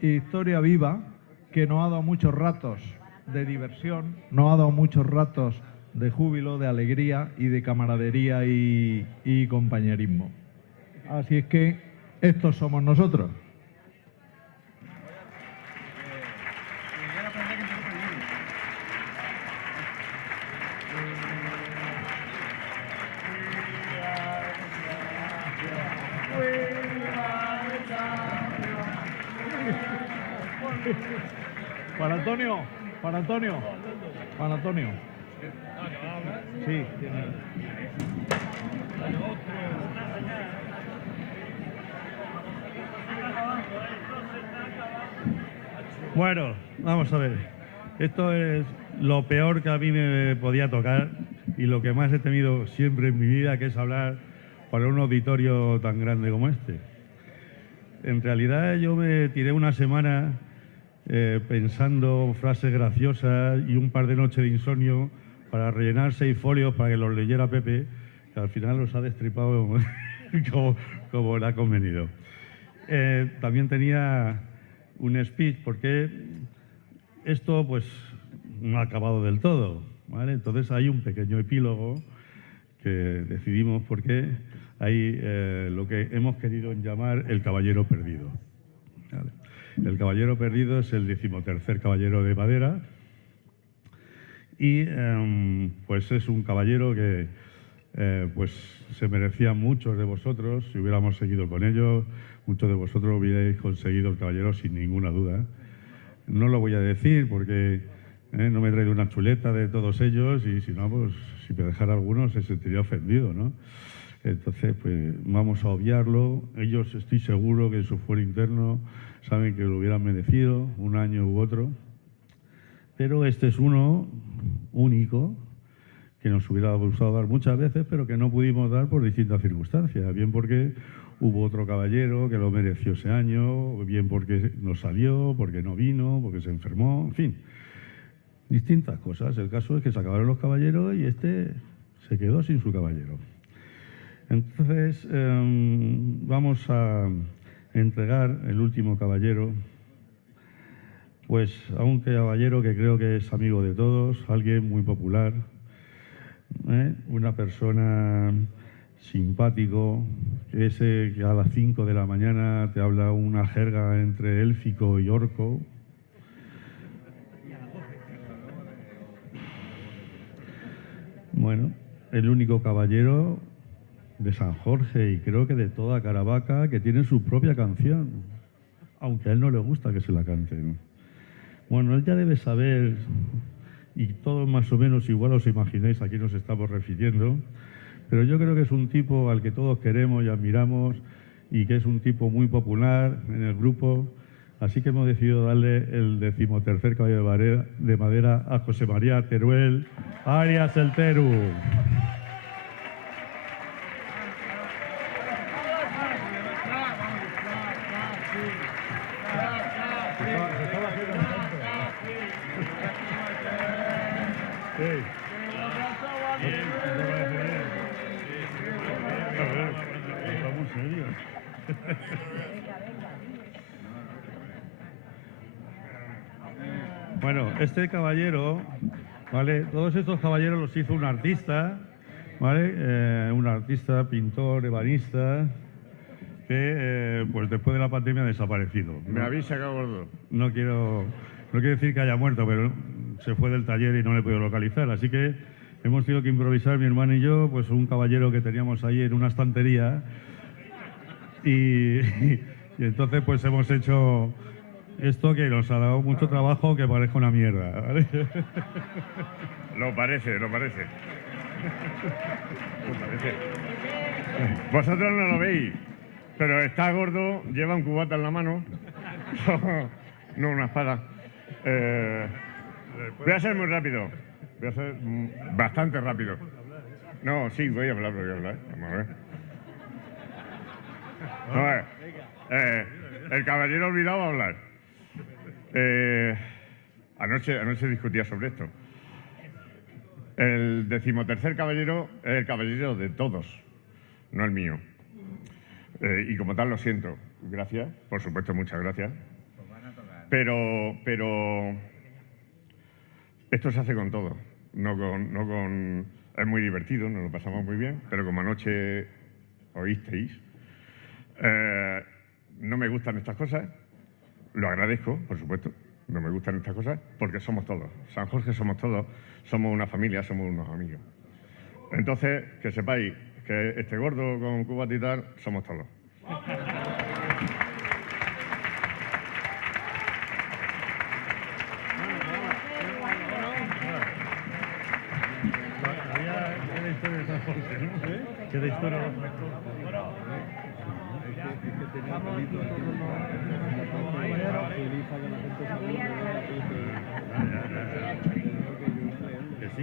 historia viva que nos ha dado muchos ratos de diversión, nos ha dado muchos ratos de júbilo, de alegría y de camaradería y compañerismo. Así es que estos somos nosotros. Juan Antonio, Juan Antonio, Juan Antonio. Sí, tiene. Bueno, vamos a ver. Esto es lo peor que a mí me podía tocar y lo que más he temido siempre en mi vida, que es hablar para un auditorio tan grande como este. En realidad yo me tiré una semana pensando frases graciosas y un par de noches de insomnio para rellenar 6 folios para que los leyera Pepe, que al final los ha destripado como le ha convenido. También tenía un speech porque esto pues no ha acabado del todo, ¿vale? Entonces hay un pequeño epílogo que decidimos porque hay lo que hemos querido llamar el caballero perdido, ¿vale? El caballero perdido es el 13º caballero de madera y pues es un caballero que pues se merecía muchos de vosotros. Si hubiéramos seguido con ellos, muchos de vosotros hubierais conseguido el caballero sin ninguna duda. No lo voy a decir porque no me he traído una chuleta de todos ellos y si no, pues si me dejara alguno se sentiría ofendido, ¿no? Entonces, pues vamos a obviarlo. Ellos, estoy seguro que en su fuero interno saben que lo hubieran merecido, un año u otro. Pero este es uno único que nos hubiera gustado dar muchas veces, pero que no pudimos dar por distintas circunstancias. Bien porque hubo otro caballero que lo mereció ese año, bien porque no salió, porque no vino, porque se enfermó, en fin. Distintas cosas. El caso es que se acabaron los caballeros y este se quedó sin su caballero. Entonces, vamos a entregar el último caballero, pues a un caballero que creo que es amigo de todos, alguien muy popular, una persona simpático, ese que a las 5 de la mañana te habla una jerga entre élfico y orco. Bueno, el único caballero de San Jorge y creo que de toda Caravaca que tiene su propia canción, aunque a él no le gusta que se la canten. Bueno, él ya debe saber, y todos más o menos igual os imagináis a quién nos estamos refiriendo, pero yo creo que es un tipo al que todos queremos y admiramos y que es un tipo muy popular en el grupo, así que hemos decidido darle el 13º caballero de madera a José María Teruel Arias el Teru. Bueno, este caballero, ¿vale? Todos estos caballeros los hizo un artista, ¿vale? Un artista, pintor, ebanista, que pues después de la pandemia ha desaparecido. Me habéis sacado gordo. No quiero decir que haya muerto, pero se fue del taller y no le he podido localizar. Así que hemos tenido que improvisar, mi hermano y yo, pues un caballero que teníamos ahí en una estantería. Y entonces pues hemos hecho esto que nos ha dado mucho trabajo, que parezca una mierda, ¿vale? Lo parece, lo parece. Lo parece. Vosotros no lo veis, pero está gordo, lleva un cubata en la mano. No, una espada. Voy a ser muy rápido. Voy a ser bastante rápido. No, sí, voy a hablar. Vamos a ver. A ver. El caballero olvidado va a hablar. Anoche discutía sobre esto. El 13º caballero es el caballero de todos, no el mío. Y como tal lo siento. Gracias, por supuesto, muchas gracias. Pero esto se hace con todo. No con es muy divertido, nos lo pasamos muy bien, pero como anoche oísteis, no me gustan estas cosas. Lo agradezco, por supuesto. No me gustan estas cosas porque somos todos. San Jorge somos todos. Somos una familia, somos unos amigos. Entonces, que sepáis que este gordo con cubata y tal, somos todos. Que de historia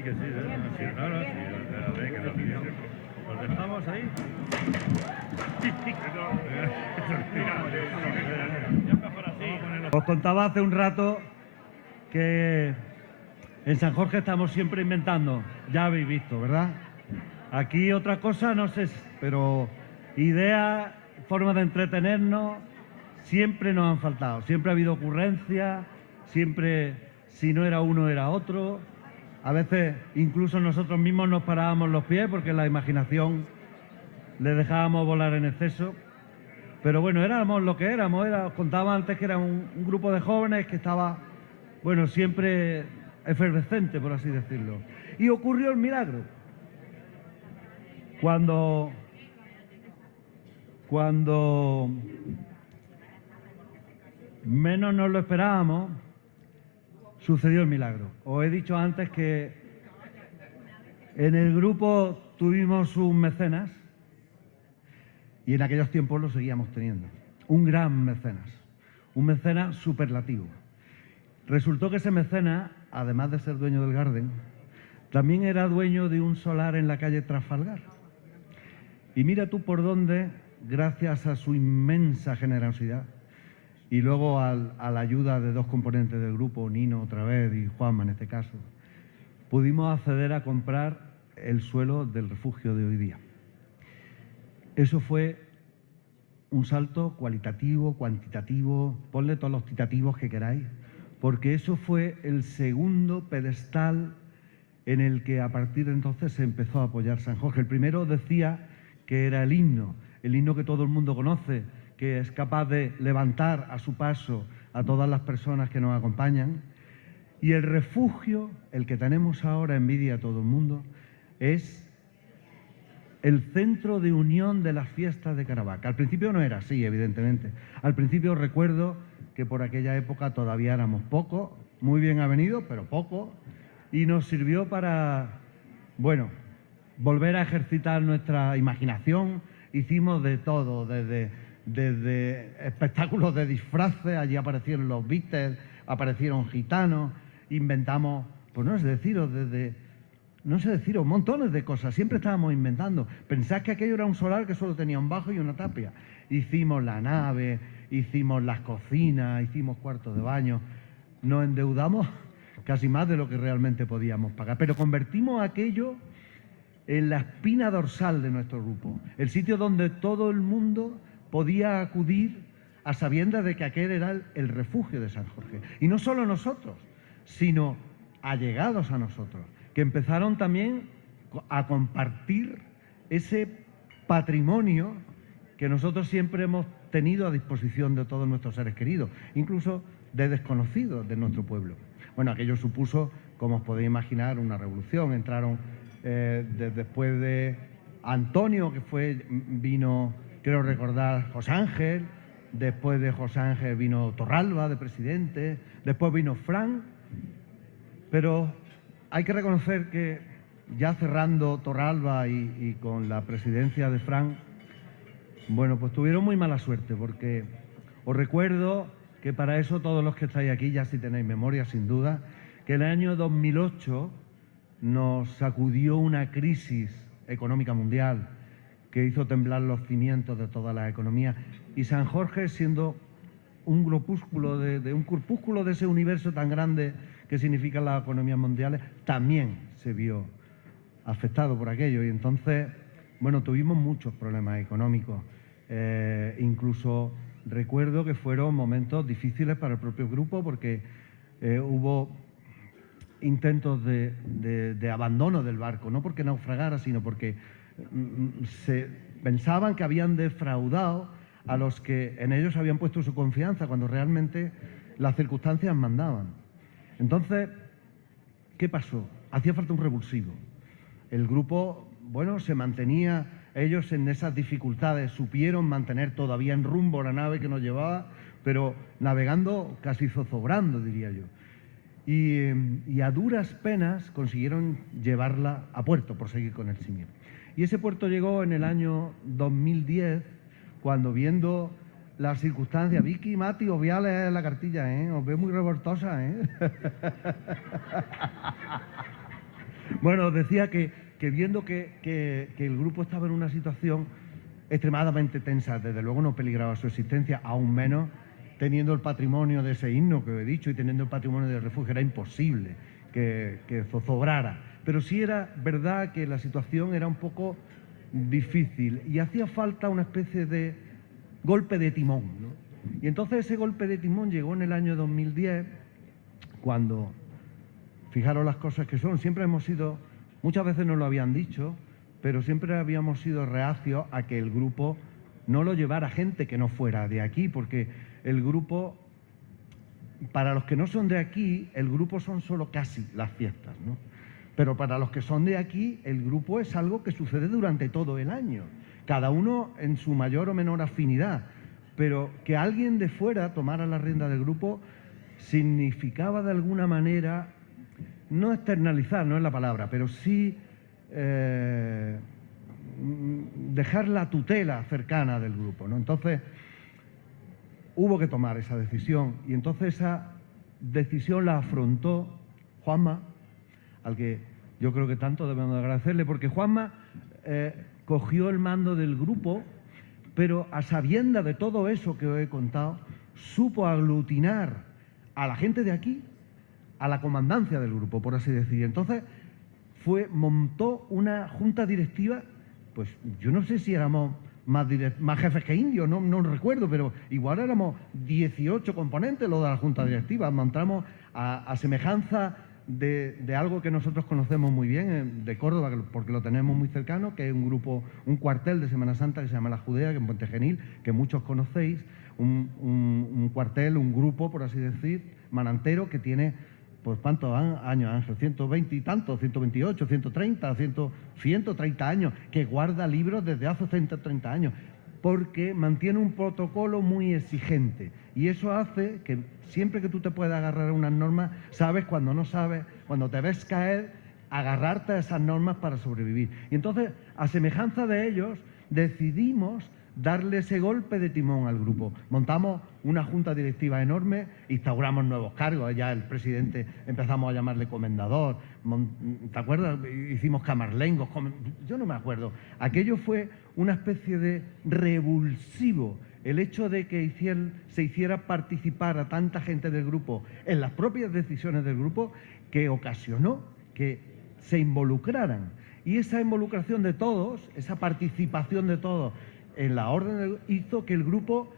que sí, que los dejamos ahí. Os contaba hace un rato que en San Jorge estamos siempre inventando, ya habéis visto, ¿verdad? Aquí otra cosa, no sé, pero ideas, formas de entretenernos, siempre nos han faltado. Siempre ha habido ocurrencias, siempre, si no era uno, era otro. A veces incluso nosotros mismos nos parábamos los pies porque la imaginación le dejábamos volar en exceso. Pero bueno, éramos lo que éramos. Os contaba antes que era un grupo de jóvenes que estaba, bueno, siempre efervescente, por así decirlo. Y ocurrió el milagro. Cuando menos nos lo esperábamos, sucedió el milagro. Os he dicho antes que en el grupo tuvimos un mecenas y en aquellos tiempos lo seguíamos teniendo. Un gran mecenas superlativo. Resultó que ese mecenas, además de ser dueño del Garden, también era dueño de un solar en la calle Trafalgar. Y mira tú por dónde, gracias a su inmensa generosidad y luego a la ayuda de dos componentes del grupo, Nino otra vez y Juanma en este caso, pudimos acceder a comprar el suelo del refugio de hoy día. Eso fue un salto cualitativo, cuantitativo, ponle todos los titativos que queráis, porque eso fue el segundo pedestal en el que a partir de entonces se empezó a apoyar San Jorge. El primero decía que era el himno que todo el mundo conoce, que es capaz de levantar a su paso a todas las personas que nos acompañan. Y el refugio, el que tenemos ahora en Vidia a todo el mundo, es el centro de unión de las fiestas de Caravaca. Al principio no era así, evidentemente. Al principio recuerdo que por aquella época todavía éramos pocos, muy bien avenidos, pero pocos, y nos sirvió para, bueno, volver a ejercitar nuestra imaginación. Hicimos de todo, desde espectáculos de disfraces, allí aparecieron los Beatles, aparecieron gitanos, inventamos, pues no sé deciros, montones de cosas, siempre estábamos inventando. Pensad que aquello era un solar que solo tenía un bajo y una tapia. Hicimos la nave, hicimos las cocinas, hicimos cuartos de baño, nos endeudamos casi más de lo que realmente podíamos pagar, pero convertimos aquello en la espina dorsal de nuestro grupo, el sitio donde todo el mundo podía acudir a sabiendas de que aquel era el refugio de San Jorge. Y no solo nosotros, sino allegados a nosotros, que empezaron también a compartir ese patrimonio que nosotros siempre hemos tenido a disposición de todos nuestros seres queridos, incluso de desconocidos de nuestro pueblo. Bueno, aquello supuso, como os podéis imaginar, una revolución. Entraron después de Antonio, que vino, creo recordar, José Ángel, después de José Ángel vino Torralba de presidente, después vino Fran, pero hay que reconocer que ya cerrando Torralba y con la presidencia de Fran, bueno, pues tuvieron muy mala suerte, porque os recuerdo que para eso todos los que estáis aquí, ya si tenéis memoria sin duda, que el año 2008 nos sacudió una crisis económica mundial que hizo temblar los cimientos de toda la economía, y San Jorge, siendo un grupúsculo un corpúsculo de ese universo tan grande que significan las economías mundiales, también se vio afectado por aquello. Y entonces, bueno, tuvimos muchos problemas económicos. Incluso recuerdo que fueron momentos difíciles para el propio grupo, porque hubo intentos de abandono del barco, no porque naufragara, sino porque se pensaban que habían defraudado a los que en ellos habían puesto su confianza, cuando realmente las circunstancias mandaban. Entonces, ¿qué pasó? Hacía falta un revulsivo. El grupo, bueno, se mantenía, ellos en esas dificultades supieron mantener todavía en rumbo la nave que nos llevaba, pero navegando casi zozobrando, diría yo. Y a duras penas consiguieron llevarla a puerto, por seguir con el símil. Y ese puerto llegó en el año 2010, cuando, viendo las circunstancias, Vicky, Mati, os voy a leer la cartilla, os veo muy revoltosa, Bueno, os decía que viendo que el grupo estaba en una situación extremadamente tensa, desde luego no peligraba su existencia, aún menos teniendo el patrimonio de ese himno que os he dicho y teniendo el patrimonio del refugio, era imposible que zozobrara. Pero sí era verdad que la situación era un poco difícil y hacía falta una especie de golpe de timón, ¿no? Y entonces ese golpe de timón llegó en el año 2010, cuando, fijaros las cosas que son, siempre hemos sido, muchas veces nos lo habían dicho, pero siempre habíamos sido reacios a que el grupo no lo llevara gente que no fuera de aquí, porque el grupo, para los que no son de aquí, el grupo son solo casi las fiestas, ¿no? Pero para los que son de aquí, el grupo es algo que sucede durante todo el año, cada uno en su mayor o menor afinidad, pero que alguien de fuera tomara la rienda del grupo significaba de alguna manera, no externalizar, no es la palabra, pero sí dejar la tutela cercana del grupo, ¿no? Entonces, hubo que tomar esa decisión, y entonces esa decisión la afrontó Juanma, al que yo creo que tanto debemos agradecerle, porque Juanma cogió el mando del grupo, pero a sabiendas de todo eso que os he contado, supo aglutinar a la gente de aquí, a la comandancia del grupo, por así decir. Entonces montó una junta directiva, pues yo no sé si éramos más jefes que indios, no recuerdo, pero igual éramos 18 componentes lo de la junta directiva. Montamos a semejanza de algo que nosotros conocemos muy bien de Córdoba, porque lo tenemos muy cercano, que es un grupo, un cuartel de Semana Santa que se llama La Judea, que en Puente Genil, que muchos conocéis, un cuartel, un grupo, por así decir, manantero, que tiene, pues, ¿cuántos años, Ángel? 120 y tantos, 128, 130, 130 años, que guarda libros desde hace 130 años, porque mantiene un protocolo muy exigente. Y eso hace que siempre que tú te puedas agarrar a unas normas, sabes cuando no sabes, cuando te ves caer, agarrarte a esas normas para sobrevivir. Y entonces, a semejanza de ellos, decidimos darle ese golpe de timón al grupo. Montamos una junta directiva enorme, instauramos nuevos cargos, ya el presidente empezamos a llamarle comendador, ¿te acuerdas? Hicimos camarlengos, yo no me acuerdo. Aquello fue una especie de revulsivo, el hecho de que se hiciera participar a tanta gente del grupo en las propias decisiones del grupo, que ocasionó que se involucraran. Y esa involucración de todos, esa participación de todos en la orden hizo que el grupo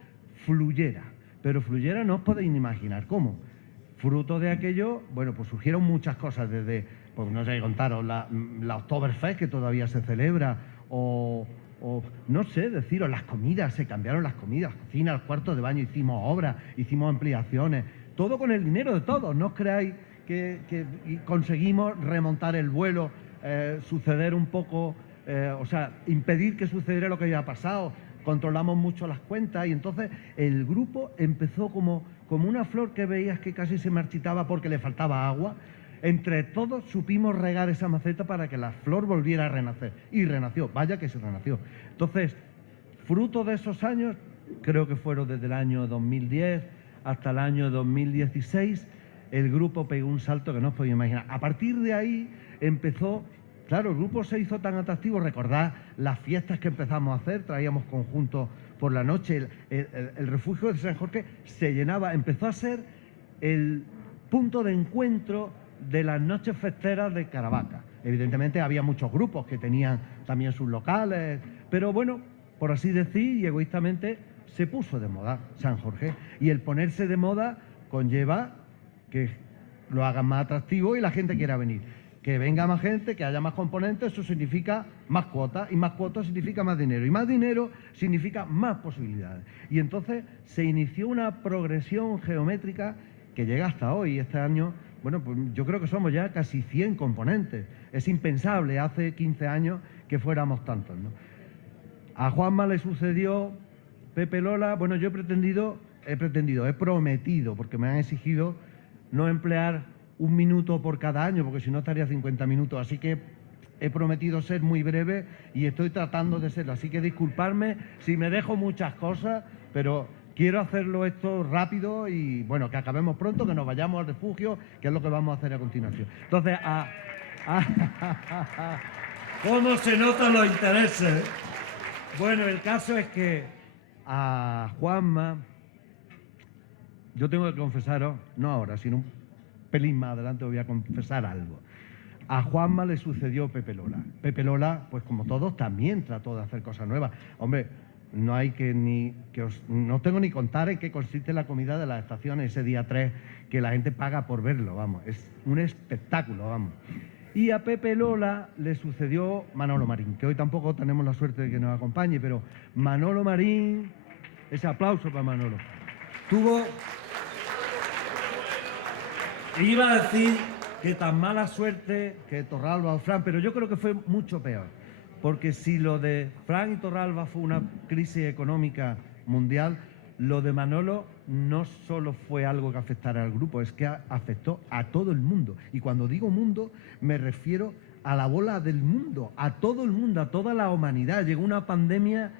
fluyera. Pero fluyera no os podéis ni imaginar cómo. Fruto de aquello, bueno, pues surgieron muchas cosas, desde, pues no sé, contaros, la Oktoberfest, que todavía se celebra, o no sé, deciros, las comidas, se cambiaron las comidas, cocina, los cuartos de baño, hicimos obras, hicimos ampliaciones, todo con el dinero de todos. No os creáis que conseguimos remontar el vuelo, suceder un poco, o sea, impedir que sucediera lo que había pasado. Controlamos mucho las cuentas y entonces el grupo empezó como una flor que veías que casi se marchitaba porque le faltaba agua. Entre todos supimos regar esa maceta para que la flor volviera a renacer. Y renació, vaya que se renació. Entonces, fruto de esos años, creo que fueron desde el año 2010 hasta el año 2016, el grupo pegó un salto que no os podéis imaginar. A partir de ahí empezó... Claro, el grupo se hizo tan atractivo, recordad las fiestas que empezamos a hacer, traíamos conjuntos por la noche, el refugio de San Jorge se llenaba, empezó a ser el punto de encuentro de las noches festeras de Caravaca. Evidentemente había muchos grupos que tenían también sus locales, pero bueno, por así decir, y egoístamente, se puso de moda San Jorge. Y el ponerse de moda conlleva que lo hagan más atractivo y la gente quiera venir. Que venga más gente, que haya más componentes, eso significa más cuotas, y más cuotas significa más dinero, y más dinero significa más posibilidades. Y entonces se inició una progresión geométrica que llega hasta hoy. Este año, bueno, pues yo creo que somos ya casi 100 componentes. Es impensable hace 15 años que fuéramos tantos, ¿no? A Juanma le sucedió Pepe Lola. Bueno, yo he prometido, porque me han exigido no emplear 1 minuto por cada año, porque si no estaría 50 minutos. Así que he prometido ser muy breve y estoy tratando de serlo. Así que disculparme si me dejo muchas cosas, pero quiero hacerlo esto rápido y, bueno, que acabemos pronto, que nos vayamos al refugio, que es lo que vamos a hacer a continuación. Entonces, ¿cómo se notan los intereses? Bueno, el caso es que a Juanma, yo tengo que confesaros, no ahora, sino un pelín más adelante os voy a confesar algo. A Juanma le sucedió Pepe Lola. Pepe Lola, pues como todos, también trató de hacer cosas nuevas. Hombre, no hay no tengo ni contar en qué consiste la comida de las estaciones ese día 3, que la gente paga por verlo, vamos. Es un espectáculo, vamos. Y a Pepe Lola le sucedió Manolo Marín, que hoy tampoco tenemos la suerte de que nos acompañe, pero Manolo Marín, ese aplauso para Manolo, iba a decir que tan mala suerte que Torralba o Fran, pero yo creo que fue mucho peor. Porque si lo de Fran y Torralba fue una crisis económica mundial, lo de Manolo no solo fue algo que afectara al grupo, es que afectó a todo el mundo. Y cuando digo mundo, me refiero a la bola del mundo, a todo el mundo, a toda la humanidad. Llegó una pandemia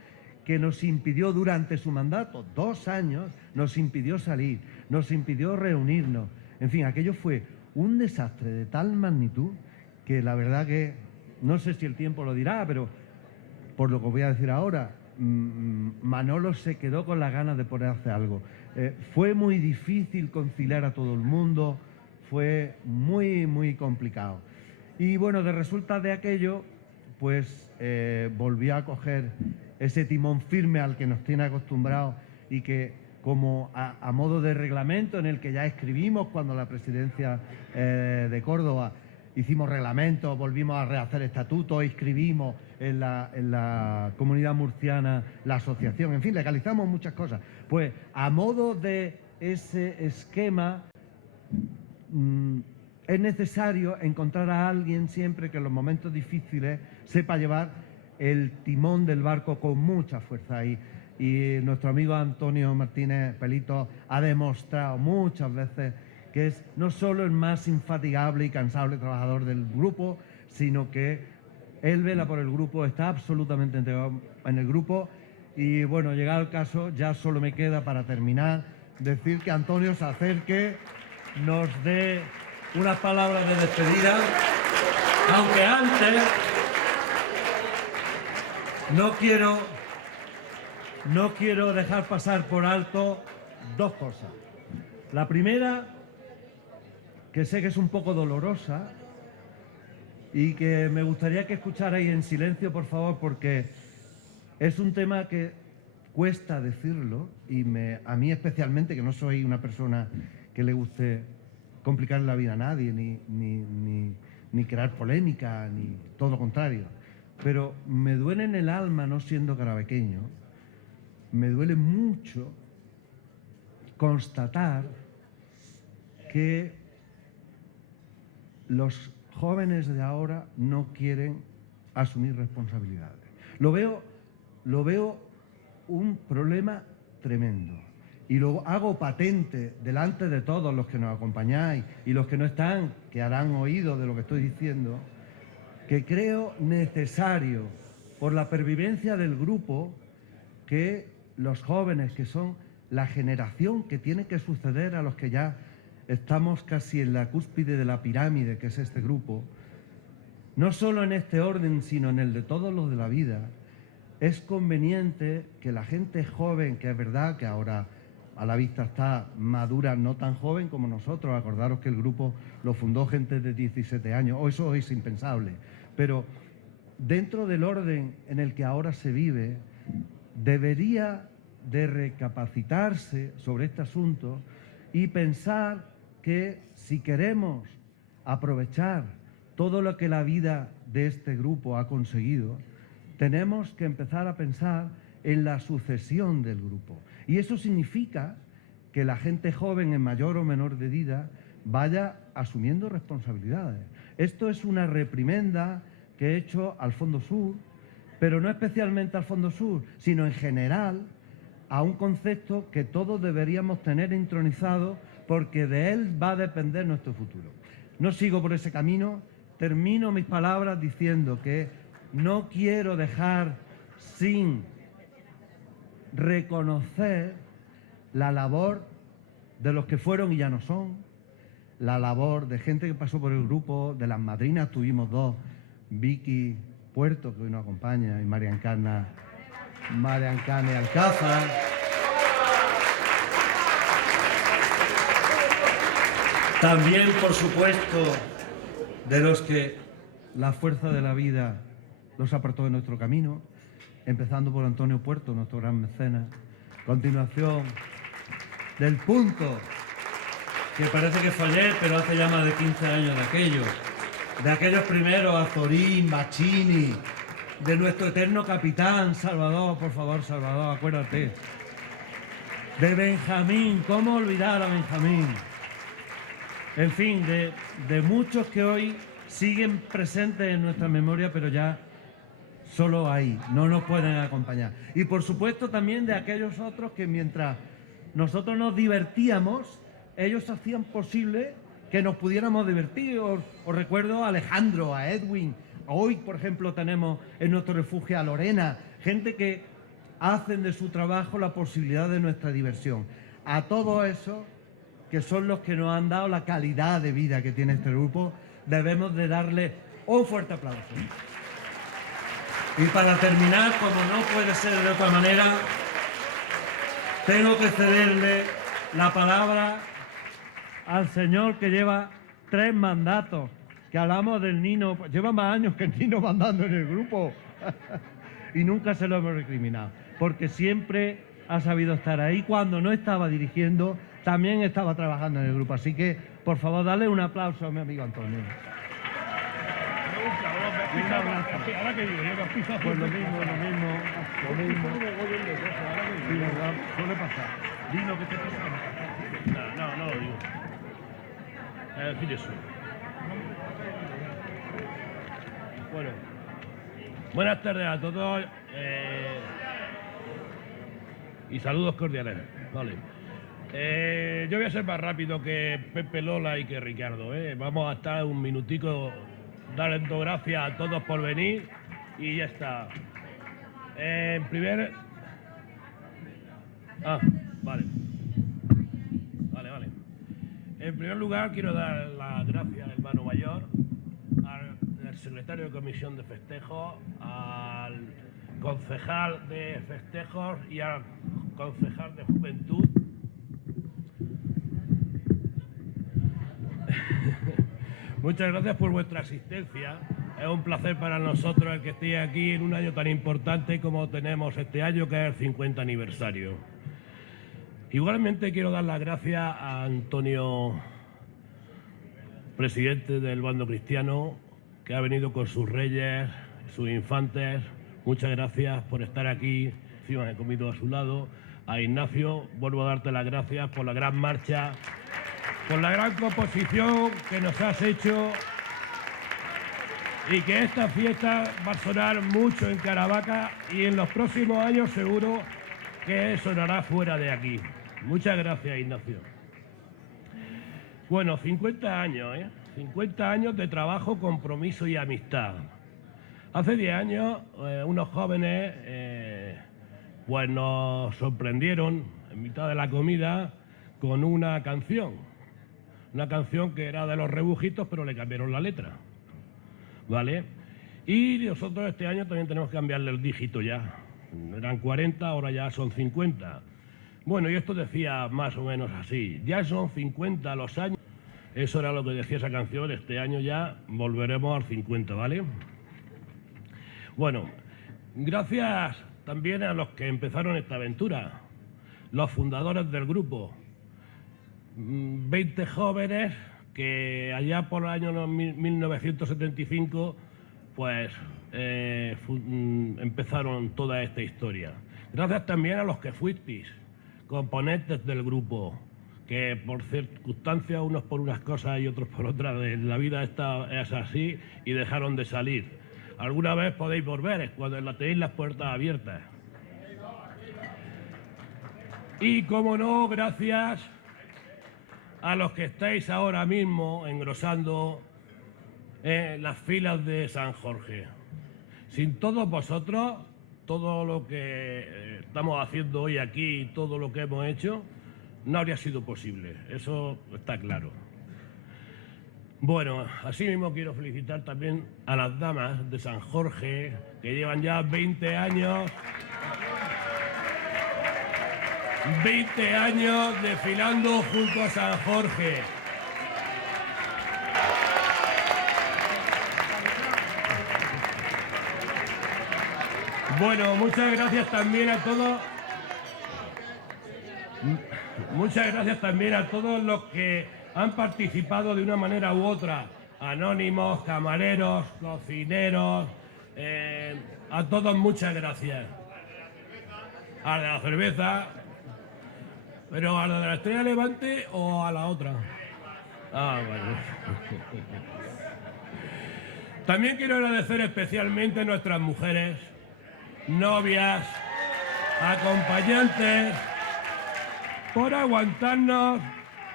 que nos impidió durante su mandato, 2 años, nos impidió salir, nos impidió reunirnos. En fin, aquello fue un desastre de tal magnitud que la verdad que, no sé si el tiempo lo dirá, pero por lo que os voy a decir ahora, Manolo se quedó con las ganas de poder hacer algo. Fue muy difícil conciliar a todo el mundo, fue muy, muy complicado. Y bueno, de resulta de aquello, pues volvió a coger ese timón firme al que nos tiene acostumbrados y que, como a modo de reglamento en el que ya escribimos cuando la presidencia de Córdoba hicimos reglamentos, volvimos a rehacer estatutos, inscribimos en la Comunidad Murciana la asociación, en fin, legalizamos muchas cosas. Pues a modo de ese esquema es necesario encontrar a alguien siempre que en los momentos difíciles sepa llevar el timón del barco con mucha fuerza. Y nuestro amigo Antonio Martínez Pelito ha demostrado muchas veces que es no solo el más infatigable y cansable trabajador del grupo, sino que él vela por el grupo, está absolutamente entregado en el grupo. Y bueno, llegado el caso, ya solo me queda para terminar decir que Antonio se acerque, nos dé unas palabras de despedida, aunque antes no quiero dejar pasar por alto 2 cosas. La primera, que sé que es un poco dolorosa y que me gustaría que escucharais en silencio, por favor, porque Es un tema que cuesta decirlo y a mí especialmente, que no soy una persona que le guste complicar la vida a nadie, ni crear polémica, ni todo lo contrario. Pero me duele en el alma, no siendo carabequeño, me duele mucho constatar que los jóvenes de ahora no quieren asumir responsabilidades. Lo veo un problema tremendo. Y lo hago patente delante de todos los que nos acompañáis y los que no están, que harán oído de lo que estoy diciendo, que creo necesario, por la pervivencia del grupo, que los jóvenes, que son la generación que tiene que suceder a los que ya estamos casi en la cúspide de la pirámide, que es este grupo, no solo en este orden, sino en el de todos los de la vida, es conveniente que la gente joven, que es verdad que ahora a la vista está madura, no tan joven como nosotros, acordaros que el grupo lo fundó gente de 17 años, o eso es impensable, pero dentro del orden en el que ahora se vive, debería de recapacitarse sobre este asunto y pensar que si queremos aprovechar todo lo que la vida de este grupo ha conseguido, tenemos que empezar a pensar en la sucesión del grupo. Y eso significa que la gente joven, en mayor o menor medida, vaya asumiendo responsabilidades. Esto es una reprimenda que he hecho al Fondo Sur, pero no especialmente al Fondo Sur, sino en general a un concepto que todos deberíamos tener intronizado, porque de él va a depender nuestro futuro. No sigo por ese camino, termino mis palabras diciendo que no quiero dejar sin reconocer la labor de los que fueron y ya no son, la labor de gente que pasó por el grupo, de las madrinas tuvimos dos, Vicky Puerto, que hoy nos acompaña, y María Encarna Alcázar. También, por supuesto, de los que la fuerza de la vida los apartó de nuestro camino, empezando por Antonio Puerto, nuestro gran mecenas. Continuación del Punto, que parece que fue ayer, pero hace ya más de 15 años de aquellos primeros, Azorín, Machini, de nuestro eterno capitán, Salvador, por favor, Salvador, acuérdate. De Benjamín, ¿cómo olvidar a Benjamín? En fin, de muchos que hoy siguen presentes en nuestra memoria, pero ya solo ahí, no nos pueden acompañar. Y por supuesto también de aquellos otros que mientras nosotros nos divertíamos, ellos hacían posible que nos pudiéramos divertir. Os recuerdo a Alejandro, a Edwin. Hoy, por ejemplo, tenemos en nuestro refugio a Lorena, gente que hacen de su trabajo la posibilidad de nuestra diversión. A todos esos, que son los que nos han dado la calidad de vida que tiene este grupo, debemos de darle un fuerte aplauso. Y para terminar, como no puede ser de otra manera, tengo que cederle la palabra al señor que lleva 3 mandatos, que hablamos del Nino, lleva más años que el Nino mandando en el grupo y nunca se lo hemos recriminado, porque siempre ha sabido estar ahí. Cuando no estaba dirigiendo, también estaba trabajando en el grupo. Así que, por favor, dale un aplauso a mi amigo Antonio. Ahora que digo, yo que has pisado. Pues lo mismo. Sí, verdad, suele pasar. Dino que te pasa. No lo digo. Es decir eso. Bueno. Buenas tardes a todos y saludos cordiales. Vale. Yo voy a ser más rápido que Pepe Lola y que Ricardo. Vamos a estar un minutico dando gracias a todos por venir y ya está. Vale. En primer lugar, quiero dar las gracias al hermano mayor, al secretario de Comisión de Festejos, al concejal de Festejos y al concejal de Juventud. Muchas gracias por vuestra asistencia es un placer para nosotros el que estéis aquí en un año tan importante como tenemos este año, que es el 50 aniversario. Igualmente quiero dar las gracias a Antonio, presidente del bando cristiano, que ha venido con sus reyes, sus infantes. Muchas gracias por estar aquí. Encima he comido a su lado. A Ignacio, vuelvo a darte las gracias por la gran marcha, por la gran composición que nos has hecho, y que esta fiesta va a sonar mucho en Caravaca y en los próximos años seguro que sonará fuera de aquí. Muchas gracias, Ignacio. Bueno, 50 años, 50 años de trabajo, compromiso y amistad. Hace 10 años, unos jóvenes pues nos sorprendieron en mitad de la comida con una canción que era de Los Rebujitos, pero le cambiaron la letra, ¿vale? Y nosotros este año también tenemos que cambiarle el dígito ya. Eran 40, ahora ya son 50. Bueno, y esto decía más o menos así: ya son 50 los años. Eso era lo que decía esa canción. Este año ya volveremos al 50, ¿vale? Bueno, gracias también a los que empezaron esta aventura, los fundadores del grupo. 20 jóvenes que allá por el año 1975 pues empezaron toda esta historia. Gracias también a los que fuisteis componentes del grupo, que por circunstancias, unos por unas cosas y otros por otras, la vida es así, y dejaron de salir. Alguna vez podéis volver cuando tenéis las puertas abiertas. Y como no, gracias a los que estáis ahora mismo engrosando las filas de San Jorge. Sin todos vosotros, todo lo que estamos haciendo hoy aquí y todo lo que hemos hecho no habría sido posible, eso está claro. Bueno, así mismo quiero felicitar también a las damas de San Jorge, que llevan ya 20 años desfilando junto a San Jorge. Bueno, muchas gracias también a todos. Muchas gracias también a todos los que han participado de una manera u otra. Anónimos, camareros, cocineros, a todos muchas gracias. A la de la cerveza, pero a la de la Estrella Levante o a la otra. Ah, vale. También quiero agradecer especialmente a nuestras mujeres, novias, acompañantes, por aguantarnos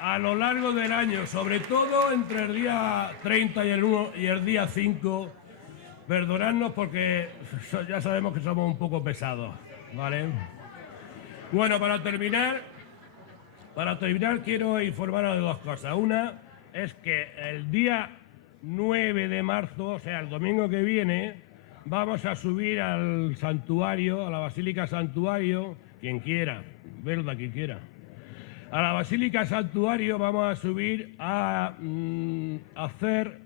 a lo largo del año, sobre todo entre el día 30 y el día 5. Perdonadnos porque ya sabemos que somos un poco pesados, ¿vale? Bueno, para terminar quiero informaros de dos cosas. Una es que el día 9 de marzo, o sea, el domingo que viene, vamos a subir al santuario, a la Basílica Santuario, quien quiera, verla quien quiera. A la Basílica Santuario vamos a subir a hacer,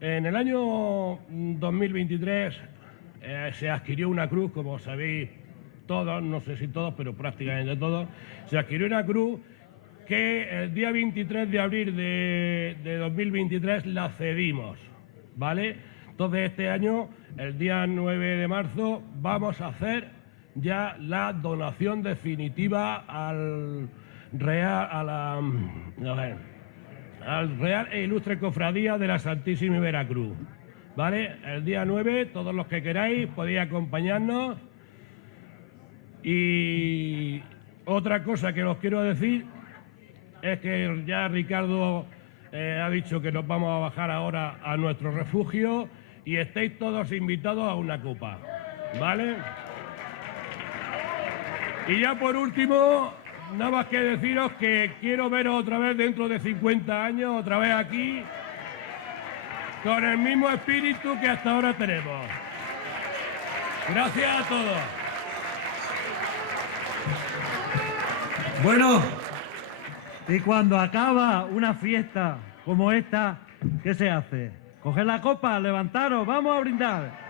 en el año 2023 se adquirió una cruz, como sabéis todos, no sé si todos, pero prácticamente todos, se adquirió una cruz que el día 23 de abril de 2023 la cedimos, ¿vale? Entonces este año, el día 9 de marzo, vamos a hacer ya la donación definitiva al Real e Ilustre Cofradía de la Santísima Veracruz, ¿vale? El día 9, todos los que queráis podéis acompañarnos. Y otra cosa que os quiero decir es que ya Ricardo ha dicho que nos vamos a bajar ahora a nuestro refugio y estáis todos invitados a una copa, ¿vale? Y ya por último, nada más que deciros que quiero veros otra vez dentro de 50 años, otra vez aquí, con el mismo espíritu que hasta ahora tenemos. Gracias a todos. Bueno, y cuando acaba una fiesta como esta, ¿qué se hace? Coged la copa, levantaros, vamos a brindar.